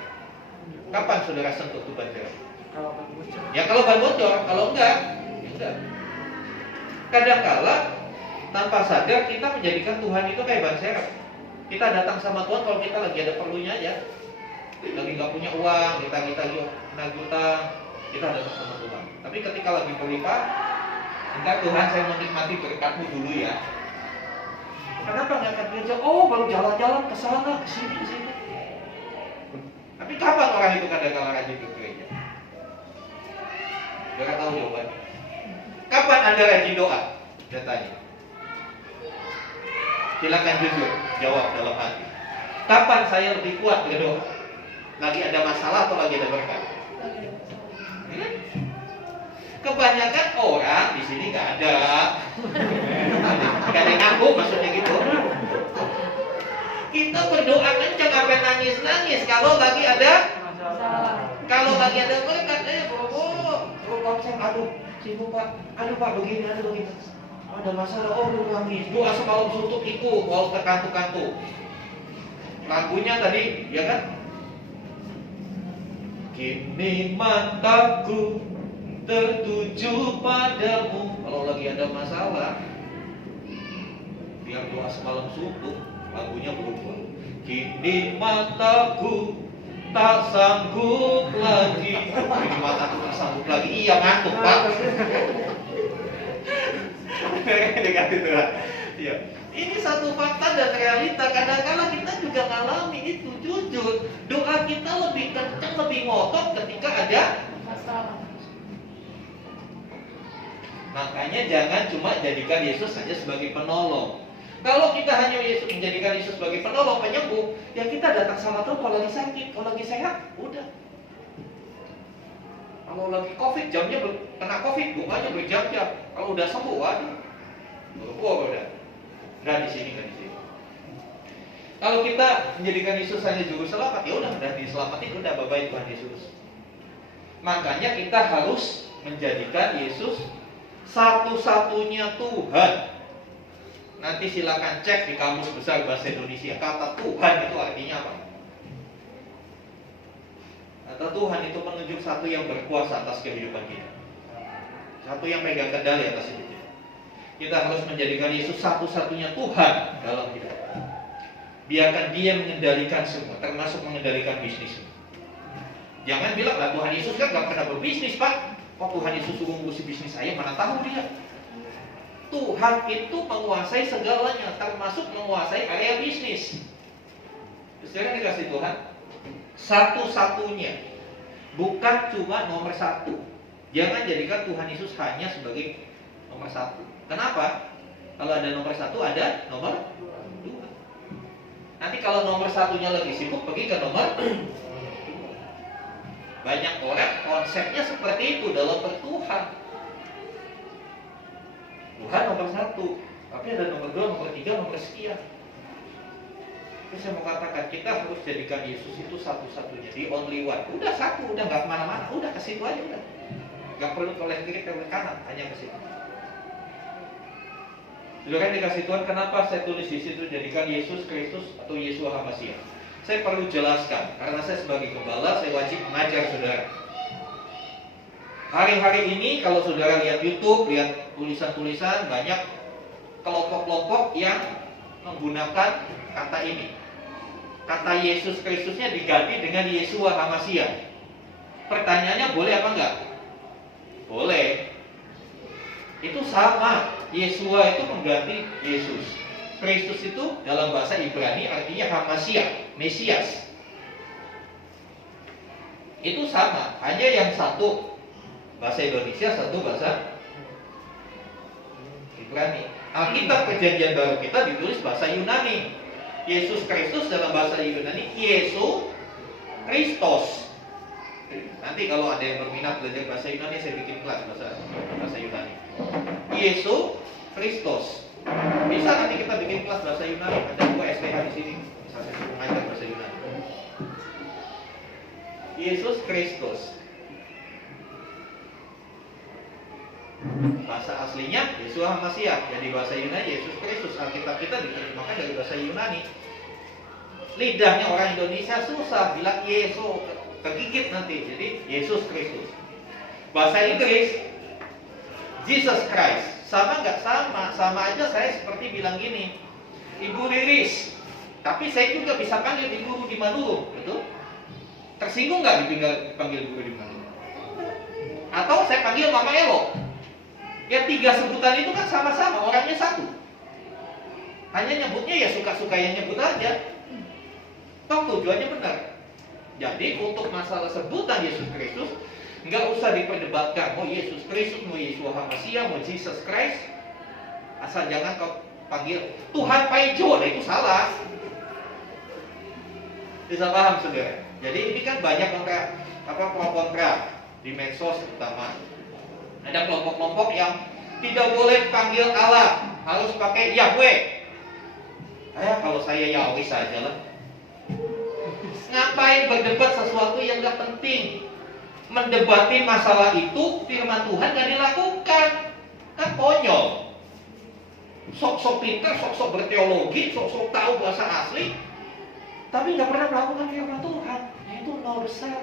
Kapan saudara sentuh tuh ban serep? Ya kalau ban bocor, kalau enggak, ya enggak. Kadang-kala tanpa sadar kita menjadikan Tuhan itu kayak ban serep. Kita datang sama Tuhan kalau kita lagi ada perlunya aja. Lagi nggak punya uang, kita nagih utang, kita datang sama Tuhan. Tapi ketika lagi berlimpah, enggak Tuhan saya menikmati berkat-Mu dulu ya. Kenapa nggak akan kerja? Oh baru jalan-jalan ke sana, ke sini, ke sini. Tapi kapan orang itu kadang-kala rajin ke gereja? Gak tahu jawabannya. Kapan Anda rajin doa? Saya tanya. Silakan jujur, jawab dalam hati. Kapan saya lebih kuat berdoa? Lagi ada masalah atau lagi ada berkat? Kebanyakan orang di sini nggak ada. Nggak ada yang ngaku, maksudnya gitu. Kita berdoa kencang sampai nangis-nangis kalau lagi ada masalah. Kalau lagi ada berkat, bro, saya aduh, sibuk Pak. Aduh Pak, begini, aduh begini. Ada masalah, lu nangis. Doa semalam suntuk itu, kalau terkantuk-kantuk. Lagunya tadi, ya kan? Kini mataku tertuju padamu. Kalau lagi ada masalah, biar doa semalam suntuk, lagunya berubah. Kini mataku tak sanggup lagi. Kini mataku tak sanggup lagi. Iya ngantuk Pak. Negatif Tuhan. Iya. Ini satu fakta dan realita. Kadang-kadang kita juga ngalami itu. Jujur, doa kita lebih kencang, lebih ngotot ketika ada masalah. Makanya jangan cuma jadikan Yesus saja sebagai penolong. Kalau kita hanya menjadikan Yesus sebagai penolong, penyembuh, ya kita datang sama Tuhan kalau lagi sakit, kalau lagi sehat, udah. Kalau lagi COVID, jamnya kena COVID, doanya berjam-jam. Kalau udah sembuh, waduh, udah. Nggak di sini. Kalau kita menjadikan Yesus hanya juru selamat, ya udah diselamatin, udah bye-bye Tuhan Yesus. Makanya kita harus menjadikan Yesus satu-satunya Tuhan. Nanti silakan cek di Kamus Besar Bahasa Indonesia, kata Tuhan itu artinya apa. Atau Tuhan itu menunjuk satu yang berkuasa atas kehidupan kita, satu yang pegang kendali atas hidup kita. Kita harus menjadikan Yesus satu-satunya Tuhan dalam hidup. Biarkan Dia mengendalikan semua, termasuk mengendalikan bisnis. Jangan bilang, lah Tuhan Yesus kan gak pernah berbisnis, Pak. Kok Tuhan Yesus suruh ngurusi bisnis saya, mana tahu dia. Tuhan itu menguasai segalanya, termasuk menguasai area bisnis. Sekarang dikasih Tuhan satu-satunya, bukan cuma nomor satu. Jangan jadikan Tuhan Yesus hanya sebagai nomor satu. Kenapa? Kalau ada nomor satu, ada nomor dua. Nanti kalau nomor satunya lagi sibuk, pergi ke nomor dua. Banyak orang konsepnya seperti itu dalam bertuhan. Tuhan nomor satu, tapi ada nomor dua, nomor tiga, nomor sekian. Terus saya mau katakan, kita harus jadikan Yesus itu satu-satunya, the only one. Udah satu, udah gak kemana-mana, udah ke situ aja udah. Gak perlu toleh kiri, toleh kanan, hanya ke situ. Dulu kan dikasih Tuhan, kenapa saya tulis di situ jadikan Yesus Kristus atau Yeshua HaMashiach? Saya perlu jelaskan, karena saya sebagai gembala, saya wajib mengajar saudara. Hari-hari ini kalau saudara lihat YouTube, lihat tulisan-tulisan, banyak kelompok-kelompok yang menggunakan kata ini. Kata Yesus Kristusnya diganti dengan Yeshua HaMashiach. Pertanyaannya boleh apa enggak? Boleh. Itu sama. Yeshua itu mengganti Yesus. Kristus itu dalam bahasa Ibrani artinya HaMashiach, Mesias. Itu sama, hanya yang satu bahasa Indonesia, satu bahasa Ibrani. Alkitab Perjanjian Baru kita ditulis bahasa Yunani. Yesus Kristus dalam bahasa Yunani Yesus Kristos. Nanti kalau ada yang berminat belajar bahasa Yunani, saya bikin kelas bahasa Yunani. Yesus Kristos. Bisa nanti kita bikin kelas bahasa Yunani. Ada 2 STH di sini. Bisa saya suruh ngajar bahasa Yunani. Yesus Kristus. Bahasa aslinya Yeshua HaMashiach. Jadi bahasa Yunani Yesus Kristus. Alkitab kita diterjemahkan dari bahasa Yunani. Lidahnya orang Indonesia susah bilang Yesus, kegigit nanti. Jadi Yesus Kristus. Bahasa Inggris Jesus Christ. Sama nggak? Sama aja. Saya seperti bilang gini, Ibu Riris, tapi saya juga bisa panggil Ibu di Manulu, betul? Tersinggung nggak dipanggil Ibu di Manulu? Atau saya panggil Mama Elo? Ya 3 sebutan itu kan sama-sama, orangnya satu. Hanya nyebutnya ya suka-suka yang nyebut aja. Toh tujuannya benar. Jadi untuk masalah sebutan Yesus Kristus nggak usah diperdebatkan, mau Yesus Kristus, mau Yeshua HaMashiach, mau Jesus Christ. Asal jangan kau panggil Tuhan Paijo, nah itu salah. Bisa paham saudara? Jadi ini kan banyak pro kontra di medsos terutama. Ada kelompok-kelompok yang tidak boleh panggil Allah, harus pakai Yahweh. Kalau saya Yahweh saja lah. Ngapain berdebat sesuatu yang nggak penting? Mendebati masalah itu firman Tuhan gak dilakukan, kan konyol. Sok-sok pintar, sok-sok berteologi, sok-sok tahu bahasa asli, tapi gak pernah melakukan firman Tuhan. Nah, itu nol besar.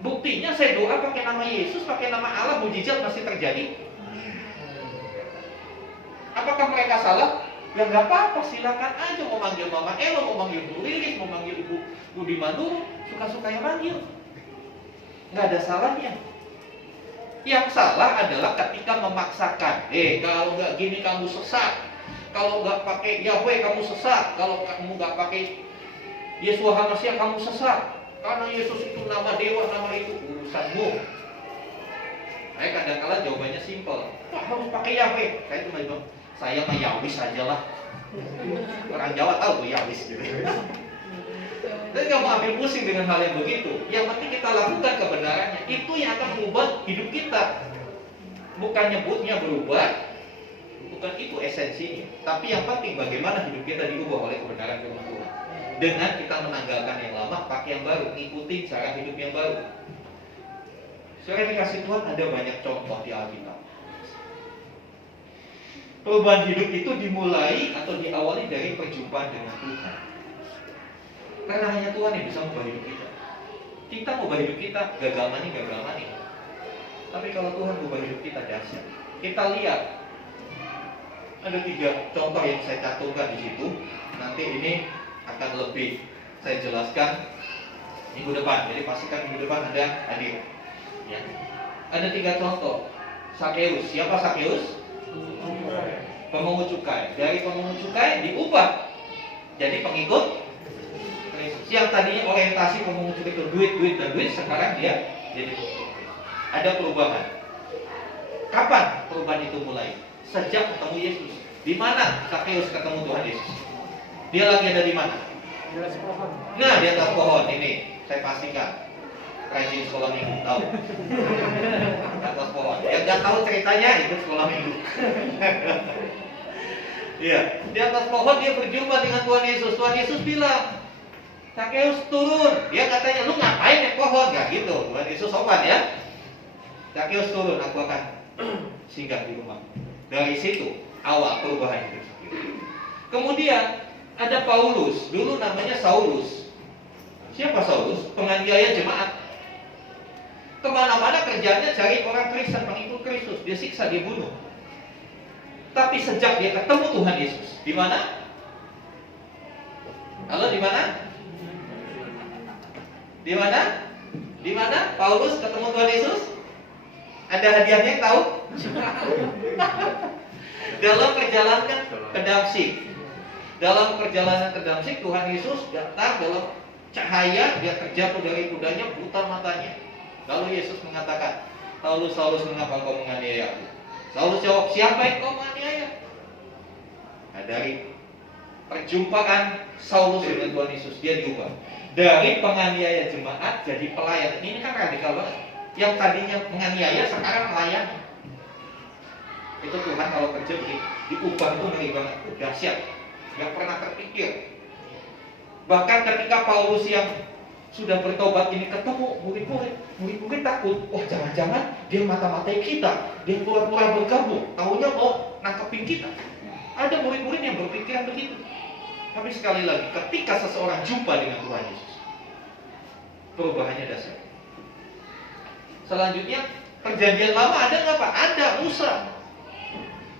Buktinya saya doa pakai nama Yesus, pakai nama Allah, mujizat masih terjadi. Apakah mereka salah? Ya gak apa-apa, silakan aja. Mau manggil Mama Elo, mau manggil Bu Lilis, mau manggil Ibu Budi Manuru, suka-suka yang manggil. Nggak ada salahnya. Yang salah adalah ketika memaksakan. Kalau nggak gini kamu sesat. Kalau nggak pakai Yahweh kamu sesat. Kalau kamu nggak pakai Yeshua HaMashiach kamu sesat. Karena Yesus itu nama dewa, nama itu urusanmu. Saya kadang-kadang jawabannya simpel. Harus pakai Yahweh. Saya cuma bilang, saya mah Yahweh sajalah. Orang Jawa tahu tuh Yahweh gitu. Dan gak mau ambil pusing dengan hal yang begitu. Yang penting kita lakukan kebenarannya. Itu yang akan mengubah hidup kita. Bukan nyebutnya berubah, bukan itu esensinya. Tapi yang penting bagaimana hidup kita diubah oleh kebenaran firman Tuhan. Dengan kita menanggalkan yang lama, pakai yang baru, ikuti cara hidup yang baru. Saudara dikasih Tuhan, ada banyak contoh di Alkitab. Perubahan hidup itu dimulai atau diawali dari perjumpaan dengan Tuhan. Karena hanya Tuhan yang bisa mengubah hidup kita. Kita ubah hidup kita, gagal nih. Tapi kalau Tuhan ubah hidup kita, dahsyat. Kita lihat ada 3 contoh yang saya cantumkan di situ. Nanti ini akan lebih saya jelaskan minggu depan. Jadi pastikan minggu depan Anda hadir. Ya. Ada 3 contoh. Sakeus. Siapa Sakeus? Pemungut cukai. Dari pemungut cukai diubah jadi pengikut Kristus. Yang tadinya orientasi pemungut cukai itu duit, sekarang dia jadi pengikut Kristus. Ada perubahan. Kapan perubahan itu mulai? Sejak ketemu Yesus. Di mana Sakeus ketemu Tuhan Yesus? Dia lagi ada di mana? Di atas pohon. Nah, di atas pohon ini saya pastikan. Rajin sekolah minggu, tahu? Di atas pohon. Yang nggak tahu ceritanya ikut sekolah minggu. Iya, di atas pohon dia berjumpa dengan Tuhan Yesus. Tuhan Yesus bilang, Sakeus turun. Dia katanya, lu ngapain naik pohon? Gak gitu. Tuhan Yesus sopan ya. Sakeus turun, aku akan singgah di rumah. Dari situ awal perubahan hidup Sakeus. Kemudian ada Paulus, dulu namanya Saulus. Siapa Saulus? Penganiaya jemaat. Kemana-mana kerjanya cari orang Kristen, pengikut Kristus. Dia siksa, dia bunuh. Tapi sejak dia ketemu Tuhan Yesus, di mana? Halo, di mana? Di mana? Di mana Paulus ketemu Tuhan Yesus? Ada hadiahnya yang tahu? Dalam perjalanan ke Damsyik. Dalam perjalanan ke Damsyik, Tuhan Yesus datang dalam cahaya, dia terjatuh dari kudanya, buta matanya. Lalu Yesus mengatakan, Saulus, Saulus, mengapa kau menganiaya aku? Saulus jawab, siapa yang kau menganiaya? Nah, dari perjumpaan Saulus dengan Tuhan Yesus, dia diubah dari penganiaya jemaat jadi pelayan. Ini kan radikal banget. Yang tadinya menganiaya sekarang melayani. Itu Tuhan kalau kerja begitu, diubah itu ngeri banget, dahsyat, nggak pernah terpikir. Bahkan ketika Paulus yang sudah bertobat ini ketemu murid-murid takut. Wah, jangan-jangan dia mata-matai kita, dia pura-pura bergabung, tahunya mau nangkepin kita. Ada murid-murid yang berpikiran begitu. Tapi sekali lagi, ketika seseorang jumpa dengan Tuhan Yesus, perubahannya dasar. Selanjutnya, perjanjian lama ada nggak Pak? Ada, Musa.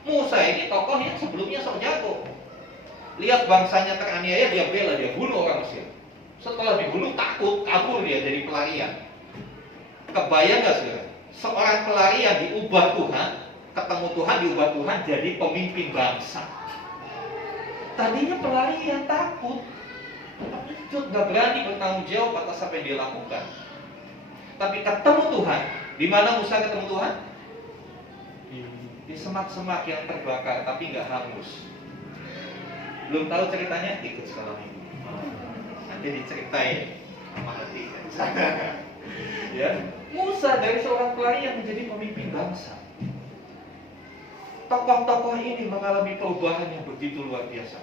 Musa ini tokoh yang sebelumnya sok jago. Lihat bangsanya teraniaya, dia bela, dia bunuh orang Mesir. Setelah dibunuh takut, kabur dia jadi pelarian. Kebayang gak sih? Seorang pelarian diubah Tuhan, ketemu Tuhan, diubah Tuhan jadi pemimpin bangsa. Tadinya pelarian, takut, gak berani bertanggung jawab atas apa yang dia lakukan. Tapi ketemu Tuhan. Di mana Musa ketemu Tuhan? Di semak-semak yang terbakar tapi gak hangus. Belum tahu ceritanya? Ikut sekolah minggu. Nanti diceritain sama hati. Ya, Musa dari seorang pelarian menjadi pemimpin bangsa. Tokoh-tokoh ini mengalami perubahan yang begitu luar biasa.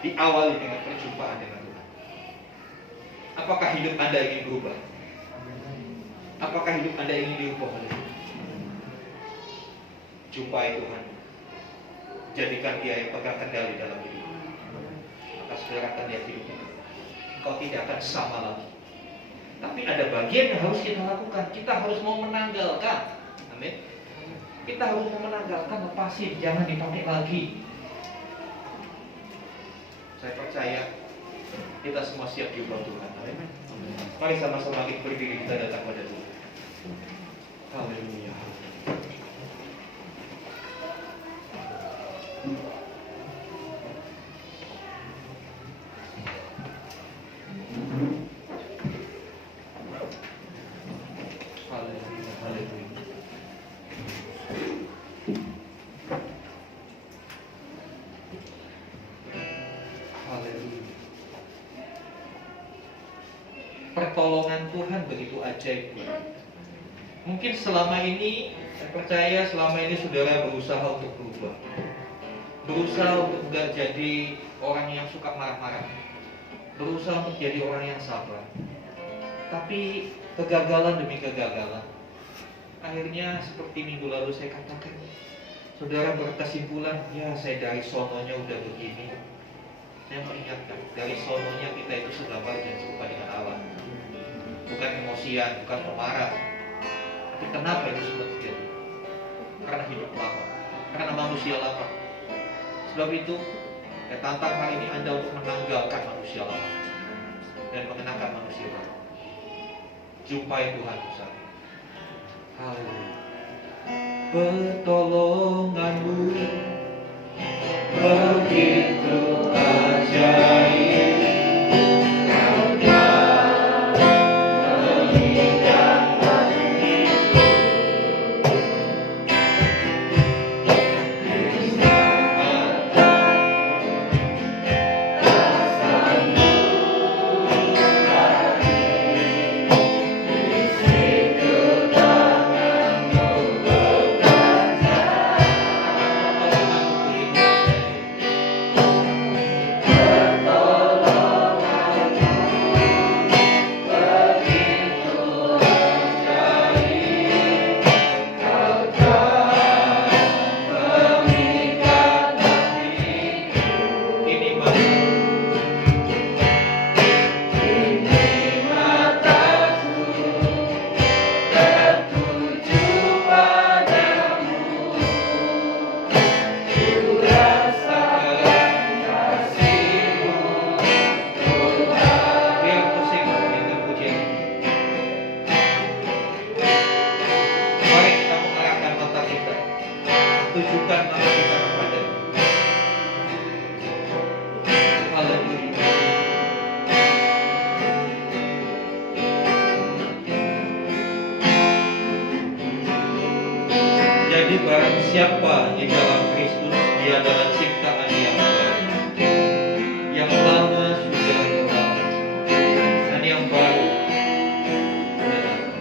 Diawali dengan perjumpaan dengan Tuhan. Apakah hidup Anda ingin berubah? Apakah hidup Anda ingin diubah oleh Tuhan? Jumpai Tuhan. Jadikan Dia yang pegang kendali dalam hidup. Maka saudara akan lihat hidupnya. Kau tidak akan sama lagi. Tapi ada bagian yang harus kita lakukan. Kita harus mau menanggalkan. Amin. Kita harus mau menanggalkan, lepasin, jangan dipakai lagi. Saya percaya kita semua siap diubah Tuhan. Amin. Mari sama-sama kita berdiri, kita datang pada Tuhan. Haleluya. Pertolongan Tuhan begitu ajaib. Mungkin selama ini, saya percaya selama ini saudara berusaha untuk berubah, berusaha untuk enggak jadi orang yang suka marah-marah, berusaha untuk jadi orang yang sabar. Tapi kegagalan demi kegagalan. Akhirnya seperti minggu lalu saya katakan, saudara berkesimpulan, ya saya dari sononya udah begini. Saya mengingatkan, dari sononya kita itu sudah bagian serupa dengan Allah. bukan emosian, bukan pemarah. Tapi kenapa itu semua terjadi? Karena hidup lama, karena manusia lama. Sebab itu, saya tantang hari ini Anda untuk menanggalkan manusia lama dan mengenakan manusia baru. Jumpai Tuhan bersama. Haleluya. Pertolonganmu begitu ajaib. Tujukan mata kita kepada Haleluya. Jadi barang siapa di dalam Kristus, dia adalah ciptaan yang baru. Yang lama sudah berlalu dan yang baru sudah datang.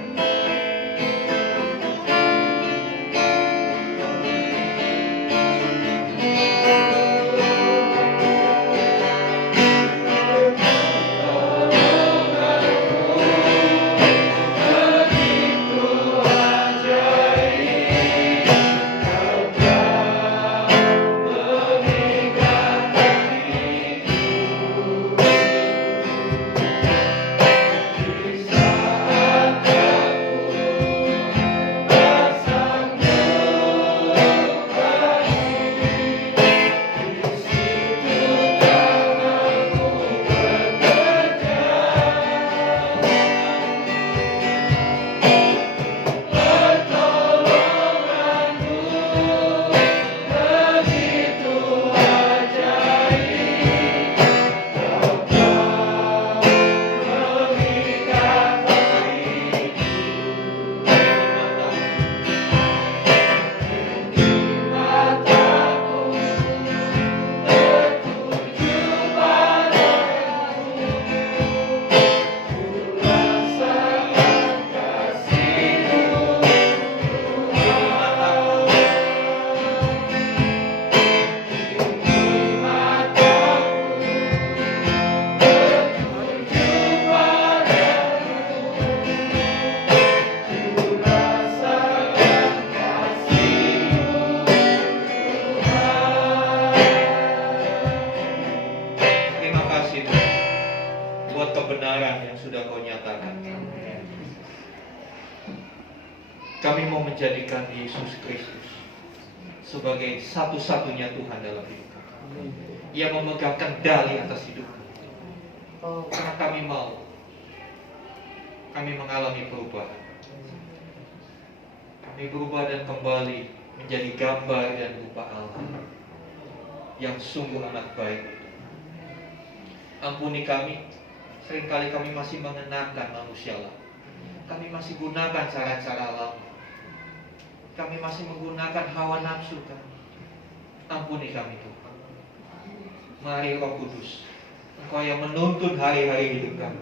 Kebenaran yang sudah Kau nyatakan. Kami mau menjadikan Yesus Kristus sebagai satu-satunya Tuhan dalam hidup kami. Ia memegang kendali atas hidup kami. Karena kami mengalami perubahan. Kami berubah dan kembali menjadi gambar dan rupa Allah yang sungguh amat baik. Ampuni kami. Seringkali kami masih mengenakan manusia lama. Kami masih gunakan cara-cara lama. Kami masih menggunakan hawa nafsu kami. Ampuni kami Tuhan. Mari Roh Kudus, Engkau yang menuntun hari-hari hidup kami,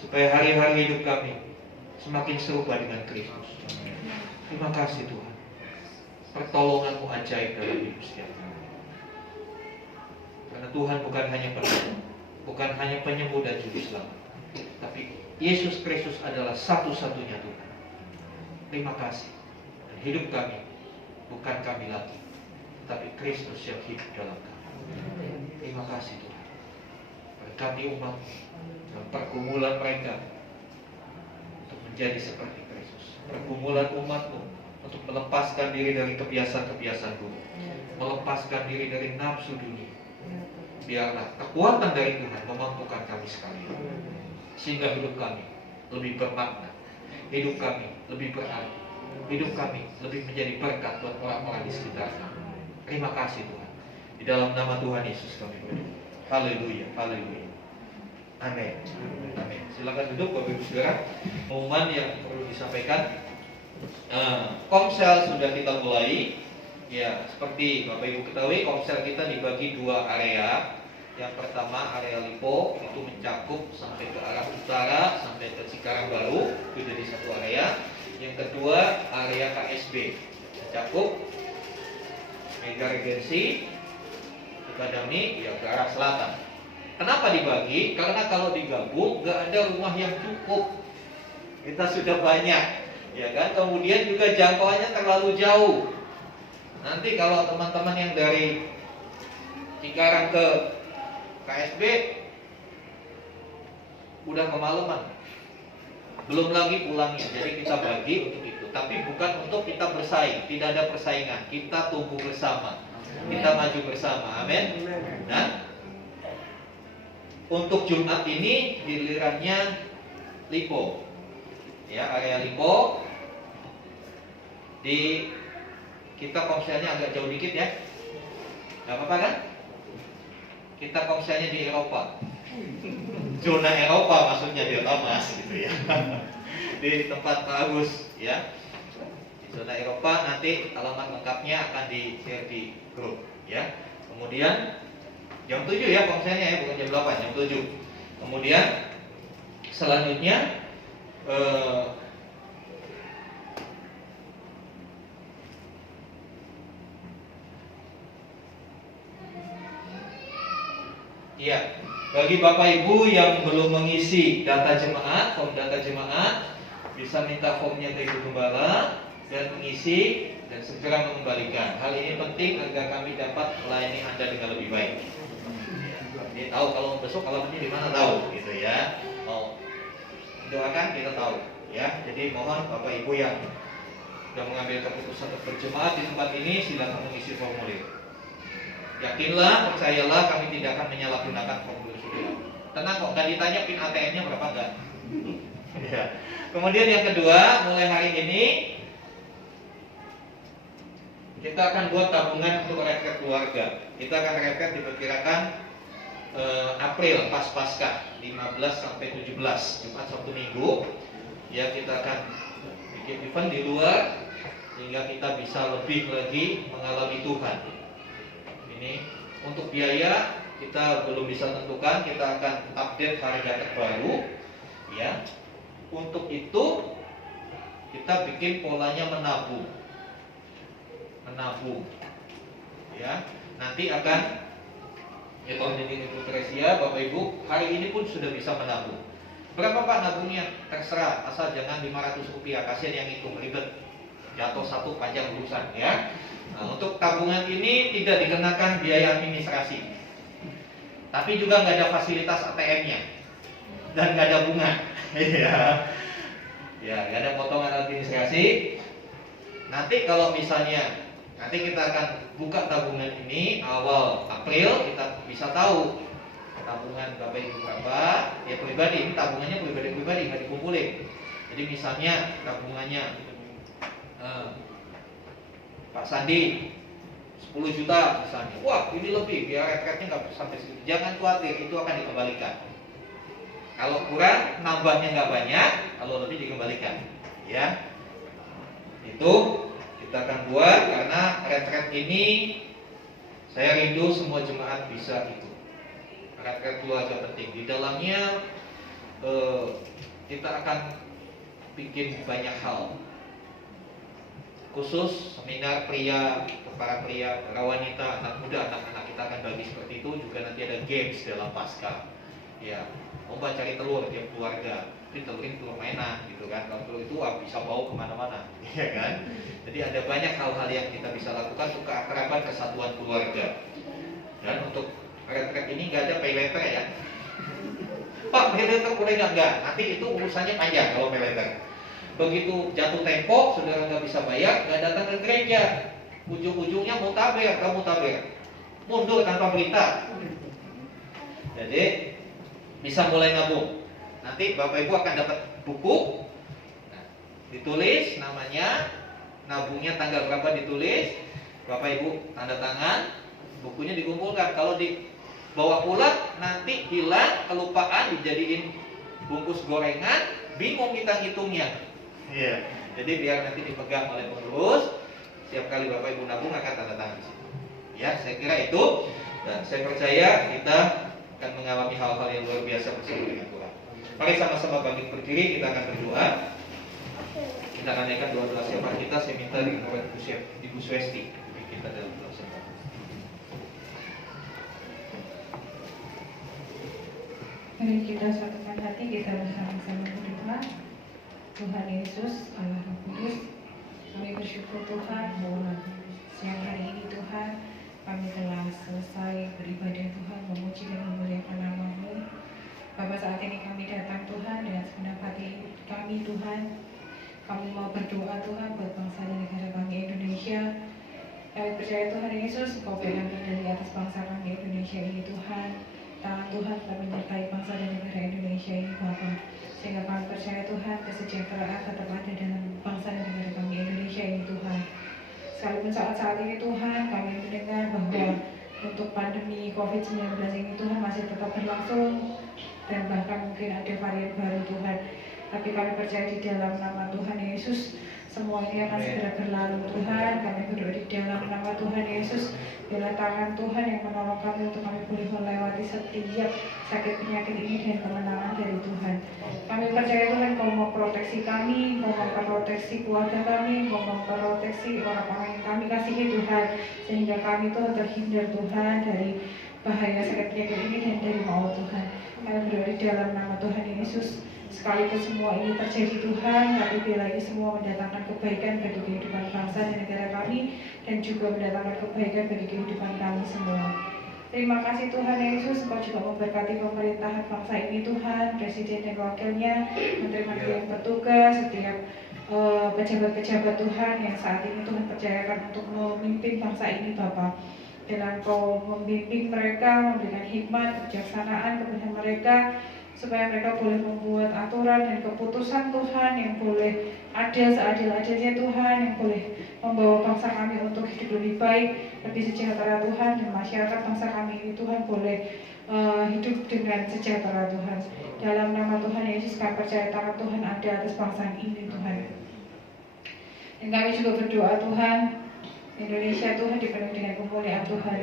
supaya hari-hari hidup kami semakin serupa dengan Kristus. Terima kasih Tuhan. Pertolongan-Mu ajaib dalam hidup setiap kami. Karena Tuhan bukan hanya penolong, bukan hanya penyembuh dan juru selamat, tapi Yesus Kristus adalah satu-satunya Tuhan. Terima kasih. Dan hidup kami bukan kami lagi, tapi Kristus yang hidup dalam kami. Terima kasih Tuhan. Berkati umat dalam pergumulan mereka, menjadi seperti Kristus. Pergumulan umatmu untuk melepaskan diri dari kebiasaan-kebiasaan dulu, melepaskan diri dari nafsu dunia. Biarlah kekuatan dari Tuhan memampukan kami sekalian, sehingga hidup kami lebih bermakna, hidup kami lebih berarti, hidup kami lebih menjadi berkat buat orang-orang di sekitar kami. Terima kasih Tuhan. Di dalam nama Tuhan Yesus kami berdoa. Haleluya, haleluya. Amin. Amin. Silakan duduk Bapak Ibu Saudara. Pengumuman yang perlu disampaikan. Komsel sudah kita mulai. Ya, seperti Bapak Ibu ketahui, komsel kita dibagi dua area. Yang pertama area Lipo, itu mencakup sampai ke arah utara, sampai ke Cikarang Baru, itu jadi satu area. Yang kedua area KSB, mencakup Mega Regensi, Sukadami, ya ke arah selatan. Kenapa dibagi? Karena kalau digabung nggak ada rumah yang cukup. Kita sudah banyak, ya kan? Kemudian juga jangkauannya terlalu jauh. Nanti kalau teman-teman yang dari Cikarang ke KSB udah kemalaman, belum lagi pulangnya. Jadi kita bagi untuk itu. Tapi bukan untuk kita bersaing, tidak ada persaingan. Kita tumbuh bersama, kita maju bersama. Amin. Nah, untuk Jumat ini gilirannya Lipo, ya, area Lipo. Di kita komselnya agak jauh dikit ya, nggak apa-apa kan? Kita komselnya di Eropa, zona Eropa maksudnya di Thomas gitu ya, di tempat Pak Agus ya, di zona Eropa. Nanti alamat lengkapnya akan di-share di grup ya. Kemudian jam 7 ya komselnya ya, bukan jam 8, jam 7. Kemudian selanjutnya ya, bagi Bapak Ibu yang belum mengisi data jemaat, form data jemaat, bisa minta formnya ke Ibu Gembala dan mengisi dan segera mengembalikan. Hal ini penting agar kami dapat melayani Anda dengan lebih baik. Jadi tahu kalau besok alamatnya di mana tahu, gitu ya. Mau doakan kita tahu, ya. Jadi mohon Bapak Ibu yang sudah mengambil keputusan untuk berjemaat di tempat ini, silakan mengisi formulir. Yakinlah, percayalah, kami tidak akan menyalahgunakan formulir saudara. Tenang kok, nggak ditanya PIN ATM-nya berapa enggak. Ya. Kemudian yang kedua, mulai hari ini kita akan buat tabungan untuk retret keluarga. Kita akan retret diperkirakan April pas Paskah 15 sampai 17 Jumat Sabtu Minggu. Ya, kita akan bikin event di luar sehingga kita bisa lebih lagi mengalami Tuhan. Ini untuk biaya kita belum bisa tentukan, kita akan update harga terbaru ya. Untuk itu kita bikin polanya menabung ya. Nanti akan ya, kalau jadi Ibu Tresia, Bapak Ibu hari ini pun sudah bisa menabung. Berapa Pak nabungnya? Terserah, asal jangan 500 rupiah, kasihan yang hitung ribet, jatuh satu panjang urusan ya. Nah, untuk tabungan ini tidak dikenakan biaya administrasi, tapi juga nggak ada fasilitas ATM-nya dan nggak ada bunga. Ya, nggak ada potongan administrasi. Nanti kalau misalnya nanti kita akan buka tabungan ini awal April, kita bisa tahu tabungan Bapak Ibu berapa. Ya pribadi, ini tabungannya pribadi nggak dikumpulin. Jadi misalnya tabungannya Pak Sandi 10 juta misalnya, wah ini lebih, biar retretnya nggak sampai segitu. Jangan khawatir, itu akan dikembalikan. Kalau kurang, nambahnya nggak banyak, kalau lebih dikembalikan. Ya, itu kita akan buat karena retret ini saya rindu semua jemaat bisa itu. Retret keluarga penting. Di dalamnya kita akan bikin banyak hal. Khusus seminar pria, para pria, para wanita, anak muda, anak-anak kita akan bagi seperti itu. Juga nanti ada games dalam Paskah. Ya, lomba cari telur tiap keluarga. Tapi telurin telur mainan gitu kan. Kalau telur itu bisa bawa kemana-mana, ya kan. Jadi ada banyak hal-hal yang kita bisa lakukan untuk keakraban, kesatuan keluarga. Dan untuk retret ini nggak ada pay letter ya. Pak, pay letter boleh nggak? Nanti itu urusannya panjang kalau pay letter. Begitu jatuh tempo, saudara nggak bisa bayar, nggak datang ke gereja. Ujung-ujungnya mau taber, kamu taber, mundur tanpa berita. Jadi bisa mulai nabung. Nanti Bapak Ibu akan dapat buku, ditulis namanya, nabungnya tanggal berapa ditulis, Bapak Ibu tanda tangan, bukunya dikumpulkan. Kalau dibawa pulang nanti hilang, kelupaan, dijadiin bungkus gorengan, bingung kita ngitungnya. Iya. Jadi biar nanti dipegang oleh pengurus, setiap kali Bapak Ibu nabung akan tanda tangan di situ. Ya, saya kira itu, dan saya percaya kita akan mengalami hal-hal yang luar biasa bersama dengan Tuhan. Mari sama-sama bangkit berdiri, kita akan berdoa. Kita akan naikkan doa siapa kita. Saya minta dengan Ibu Swesti kita dalam doa siapa. Mari kita satukan hati, kita bersama-sama berdoa. Tuhan Yesus, Allah Roh Kudus, kami bersyukur Tuhan bahwa siang hari ini Tuhan kami telah selesai beribadah Tuhan, memuji dan memuliakan nama-Mu. Bapak, saat ini kami datang Tuhan dengan segenap hati kami Tuhan. Kami mau berdoa Tuhan buat bangsa dan negara kami Indonesia. Kami percaya Tuhan Yesus, Engkau pegang kendali atas bangsa kami Indonesia ini Tuhan. Tangan Tuhan telah menyertai bangsa dan negara Indonesia ini Bapa. Sehingga kami percaya Tuhan kesejahteraan tetap ada dalam bangsa dan negara kami Indonesia ini Tuhan. Sekalipun saat-saat ini Tuhan kami mendengar bahwa untuk pandemi COVID-19 ini Tuhan masih tetap berlangsung dan bahkan mungkin ada varian baru Tuhan. Tapi kami percaya di dalam nama Tuhan Yesus semua ini akan segera berlalu Tuhan. Kami berdoa di dalam nama Tuhan Yesus, biarlah tangan Tuhan yang menolong kami untuk kami boleh melewati setiap sakit penyakit ini dan kemenangan dari Tuhan. Kami percaya Tuhan Kau memproteksi kami, Kau memproteksi keluarga kami, Kau memproteksi orang-orang yang kami kasihi Tuhan, sehingga kami Tuhan terhindar Tuhan dari bahaya sakit penyakit ini dan dari maut Tuhan. Kami berdoa di dalam nama Tuhan Yesus. Sekalipun semua ini terjadi Tuhan, tapi bila ini semua mendatangkan kebaikan bagi kehidupan bangsa dan negara kami, dan juga mendatangkan kebaikan bagi kehidupan kami semua. Terima kasih Tuhan Yesus, Engkau juga memberkati pemerintahan bangsa ini Tuhan, Presiden dan wakilnya, menteri-menteri yang bertugas, setiap pejabat-pejabat Tuhan yang saat ini Tuhan percayakan untuk memimpin bangsa ini Bapak. Dan Engkau membimbing mereka, memberikan hikmat, kebijaksanaan kepada mereka, supaya mereka boleh membuat aturan dan keputusan Tuhan yang boleh adil seadil-adilnya Tuhan, yang boleh membawa bangsa kami untuk hidup lebih baik, lebih sejahtera Tuhan, dan masyarakat bangsa kami ini Tuhan boleh hidup dengan sejahtera Tuhan. Dalam nama Tuhan Yesus kami percaya tangan Tuhan ada atas bangsa ini Tuhan. Dan kami juga berdoa Tuhan, Indonesia Tuhan dipenuhi dengan kemuliaan Tuhan.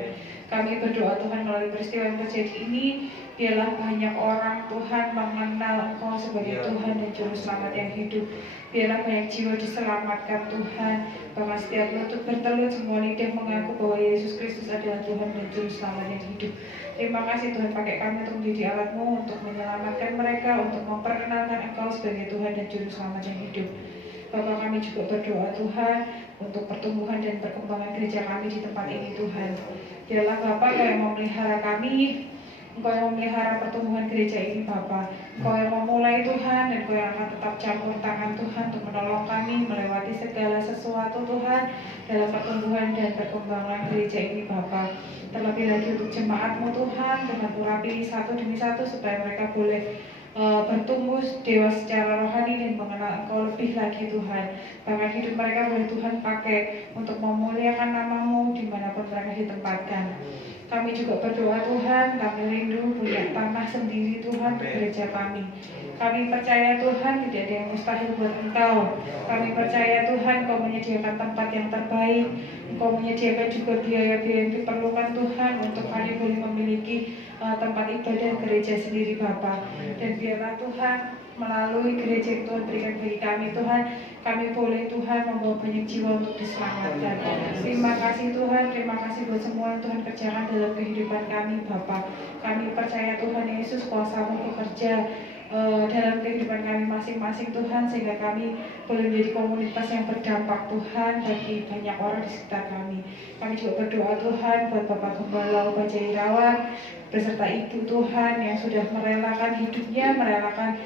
Kami berdoa Tuhan melalui peristiwa yang terjadi ini, biarlah banyak orang Tuhan mengenal Engkau sebagai Tuhan dan Juru Selamat yang hidup. Biarlah banyak jiwa diselamatkan Tuhan, bahkan setiap lutut bertelut, semua lidah mengaku bahwa Yesus Kristus adalah Tuhan dan Juru Selamat yang hidup. Terima kasih Tuhan, pakai kami untuk menjadi alat-Mu untuk menyelamatkan mereka, untuk memperkenalkan Engkau sebagai Tuhan dan Juru Selamat yang hidup. Bapak, kami juga berdoa Tuhan untuk pertumbuhan dan perkembangan gereja kami di tempat ini Tuhan. Biarlah Bapak Engkau yang memelihara kami, Engkau yang memelihara pertumbuhan gereja ini Bapak. Engkau yang memulai Tuhan, dan Engkau yang akan tetap campur tangan Tuhan untuk menolong kami melewati segala sesuatu Tuhan dalam pertumbuhan dan perkembangan gereja ini Bapak. Terlebih lagi untuk jemaat-Mu Tuhan, Tuhan urapi satu demi satu supaya mereka boleh bertumbuh dewasa secara rohani dan mengenal Engkau lebih lagi Tuhan. Bahkan hidup mereka boleh Tuhan pakai untuk memuliakan nama-Mu dimanapun mereka ditempatkan. Kami juga berdoa Tuhan, kami rindu punya tanah sendiri Tuhan untuk gereja kami. Kami percaya Tuhan tidak ada yang mustahil buat Engkau. Kami percaya Tuhan Engkau menyediakan tempat yang terbaik. Engkau menyediakan juga biaya-biaya yang diperlukan Tuhan untuk kami boleh memiliki tempat ibadah gereja sendiri Bapa. Dan biarlah Tuhan melalui gereja yang Tuhan berikan bagi kami Tuhan, kami boleh Tuhan membawa banyak jiwa untuk diselamatkan. Terima kasih Tuhan, terima kasih buat semua yang Tuhan kerjakan dalam kehidupan kami Bapa. Kami percaya Tuhan Yesus kuasa-Mu bekerja dalam kehidupan kami masing-masing Tuhan, sehingga kami boleh menjadi komunitas yang berdampak Tuhan bagi banyak orang di sekitar kami. Kami juga berdoa Tuhan buat Bapak Gembala Ubah Irawan beserta Ibu Tuhan yang sudah merelakan hidupnya, merelakan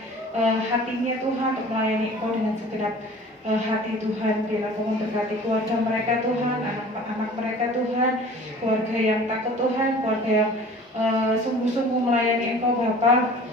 hatinya Tuhan untuk melayani Engkau dengan segenap hati Tuhan. Bila Kau memberkati keluarga mereka Tuhan, anak-anak mereka Tuhan, keluarga yang takut Tuhan, keluarga yang sungguh-sungguh melayani Engkau Bapa.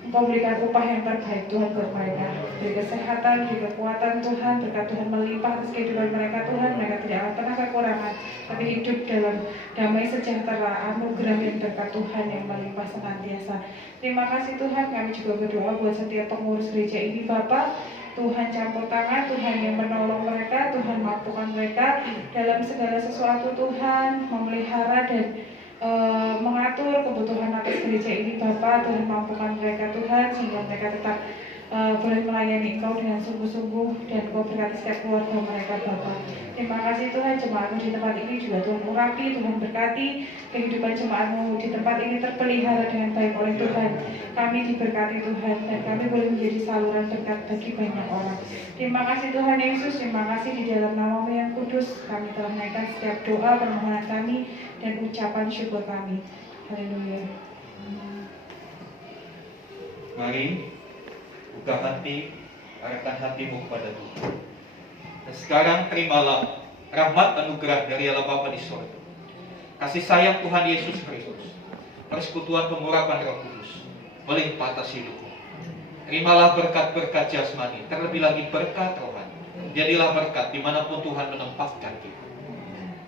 Engkau berikan upah yang terbaik Tuhan buat mereka. Beri kesehatan, beri kekuatan Tuhan, berkat Tuhan melimpah atas kehidupan mereka Tuhan. Mereka tidak akan pernah kekurangan, tapi hidup dalam damai sejahtera, anugerah dan berkat Tuhan yang melimpah senantiasa. Terima kasih Tuhan, kami juga berdoa buat setiap pengurus gereja ini Bapak. Tuhan campur tangan, Tuhan yang menolong mereka, Tuhan mampukan mereka dalam segala sesuatu Tuhan, memelihara dan mengatur kebutuhan atas gereja ini Bapak. Tuhan mampukan mereka Tuhan, sehingga mereka tetap boleh melayani Engkau dengan sungguh-sungguh, dan Engkau berkati setiap keluarga mereka Bapak. Terima kasih Tuhan, jemaat-Mu di tempat ini juga Tuhan urapi, Tuhan berkati kehidupan jemaat-Mu di tempat ini terpelihara dengan baik oleh Tuhan. Kami diberkati Tuhan, dan kami boleh menjadi saluran berkat bagi banyak orang. Terima kasih Tuhan Yesus, terima kasih di dalam nama-Mu yang kudus kami telah menaikkan setiap doa permohonan kami dan ucapan syukur kami. Haleluya. Mari buka hati, arahkan hatimu kepada Tuhan. Dan sekarang terimalah rahmat anugerah dari Allah Bapa di surga, kasih sayang Tuhan Yesus Kristus, persekutuan pengurapan Roh Kudus melimpah atas hidupmu. Terimalah berkat-berkat jasmani, terlebih lagi berkat rohani. Jadilah berkat dimanapun Tuhan menempatkan kita.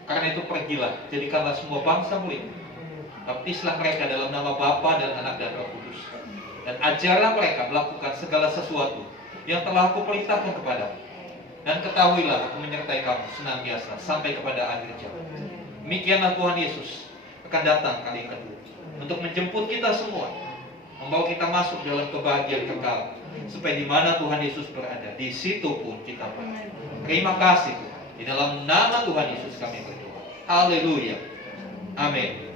Karena itu pergilah, jadikanlah semua bangsa murid. Baptislah mereka dalam nama Bapa dan Anak dan Roh Kudus. Dan ajarlah mereka melakukan segala sesuatu yang telah Aku perintahkan kepadamu. Dan ketahuilah Aku menyertai kamu senantiasa sampai kepada akhir zaman. Demikianlah Tuhan Yesus akan datang kali kedua untuk menjemput kita semua, membawa kita masuk dalam kebahagiaan kekal, supaya di mana Tuhan Yesus berada, di situ pun kita berada. Terima kasih Tuhan. Di dalam nama Tuhan Yesus kami berdoa. Haleluya. Amin.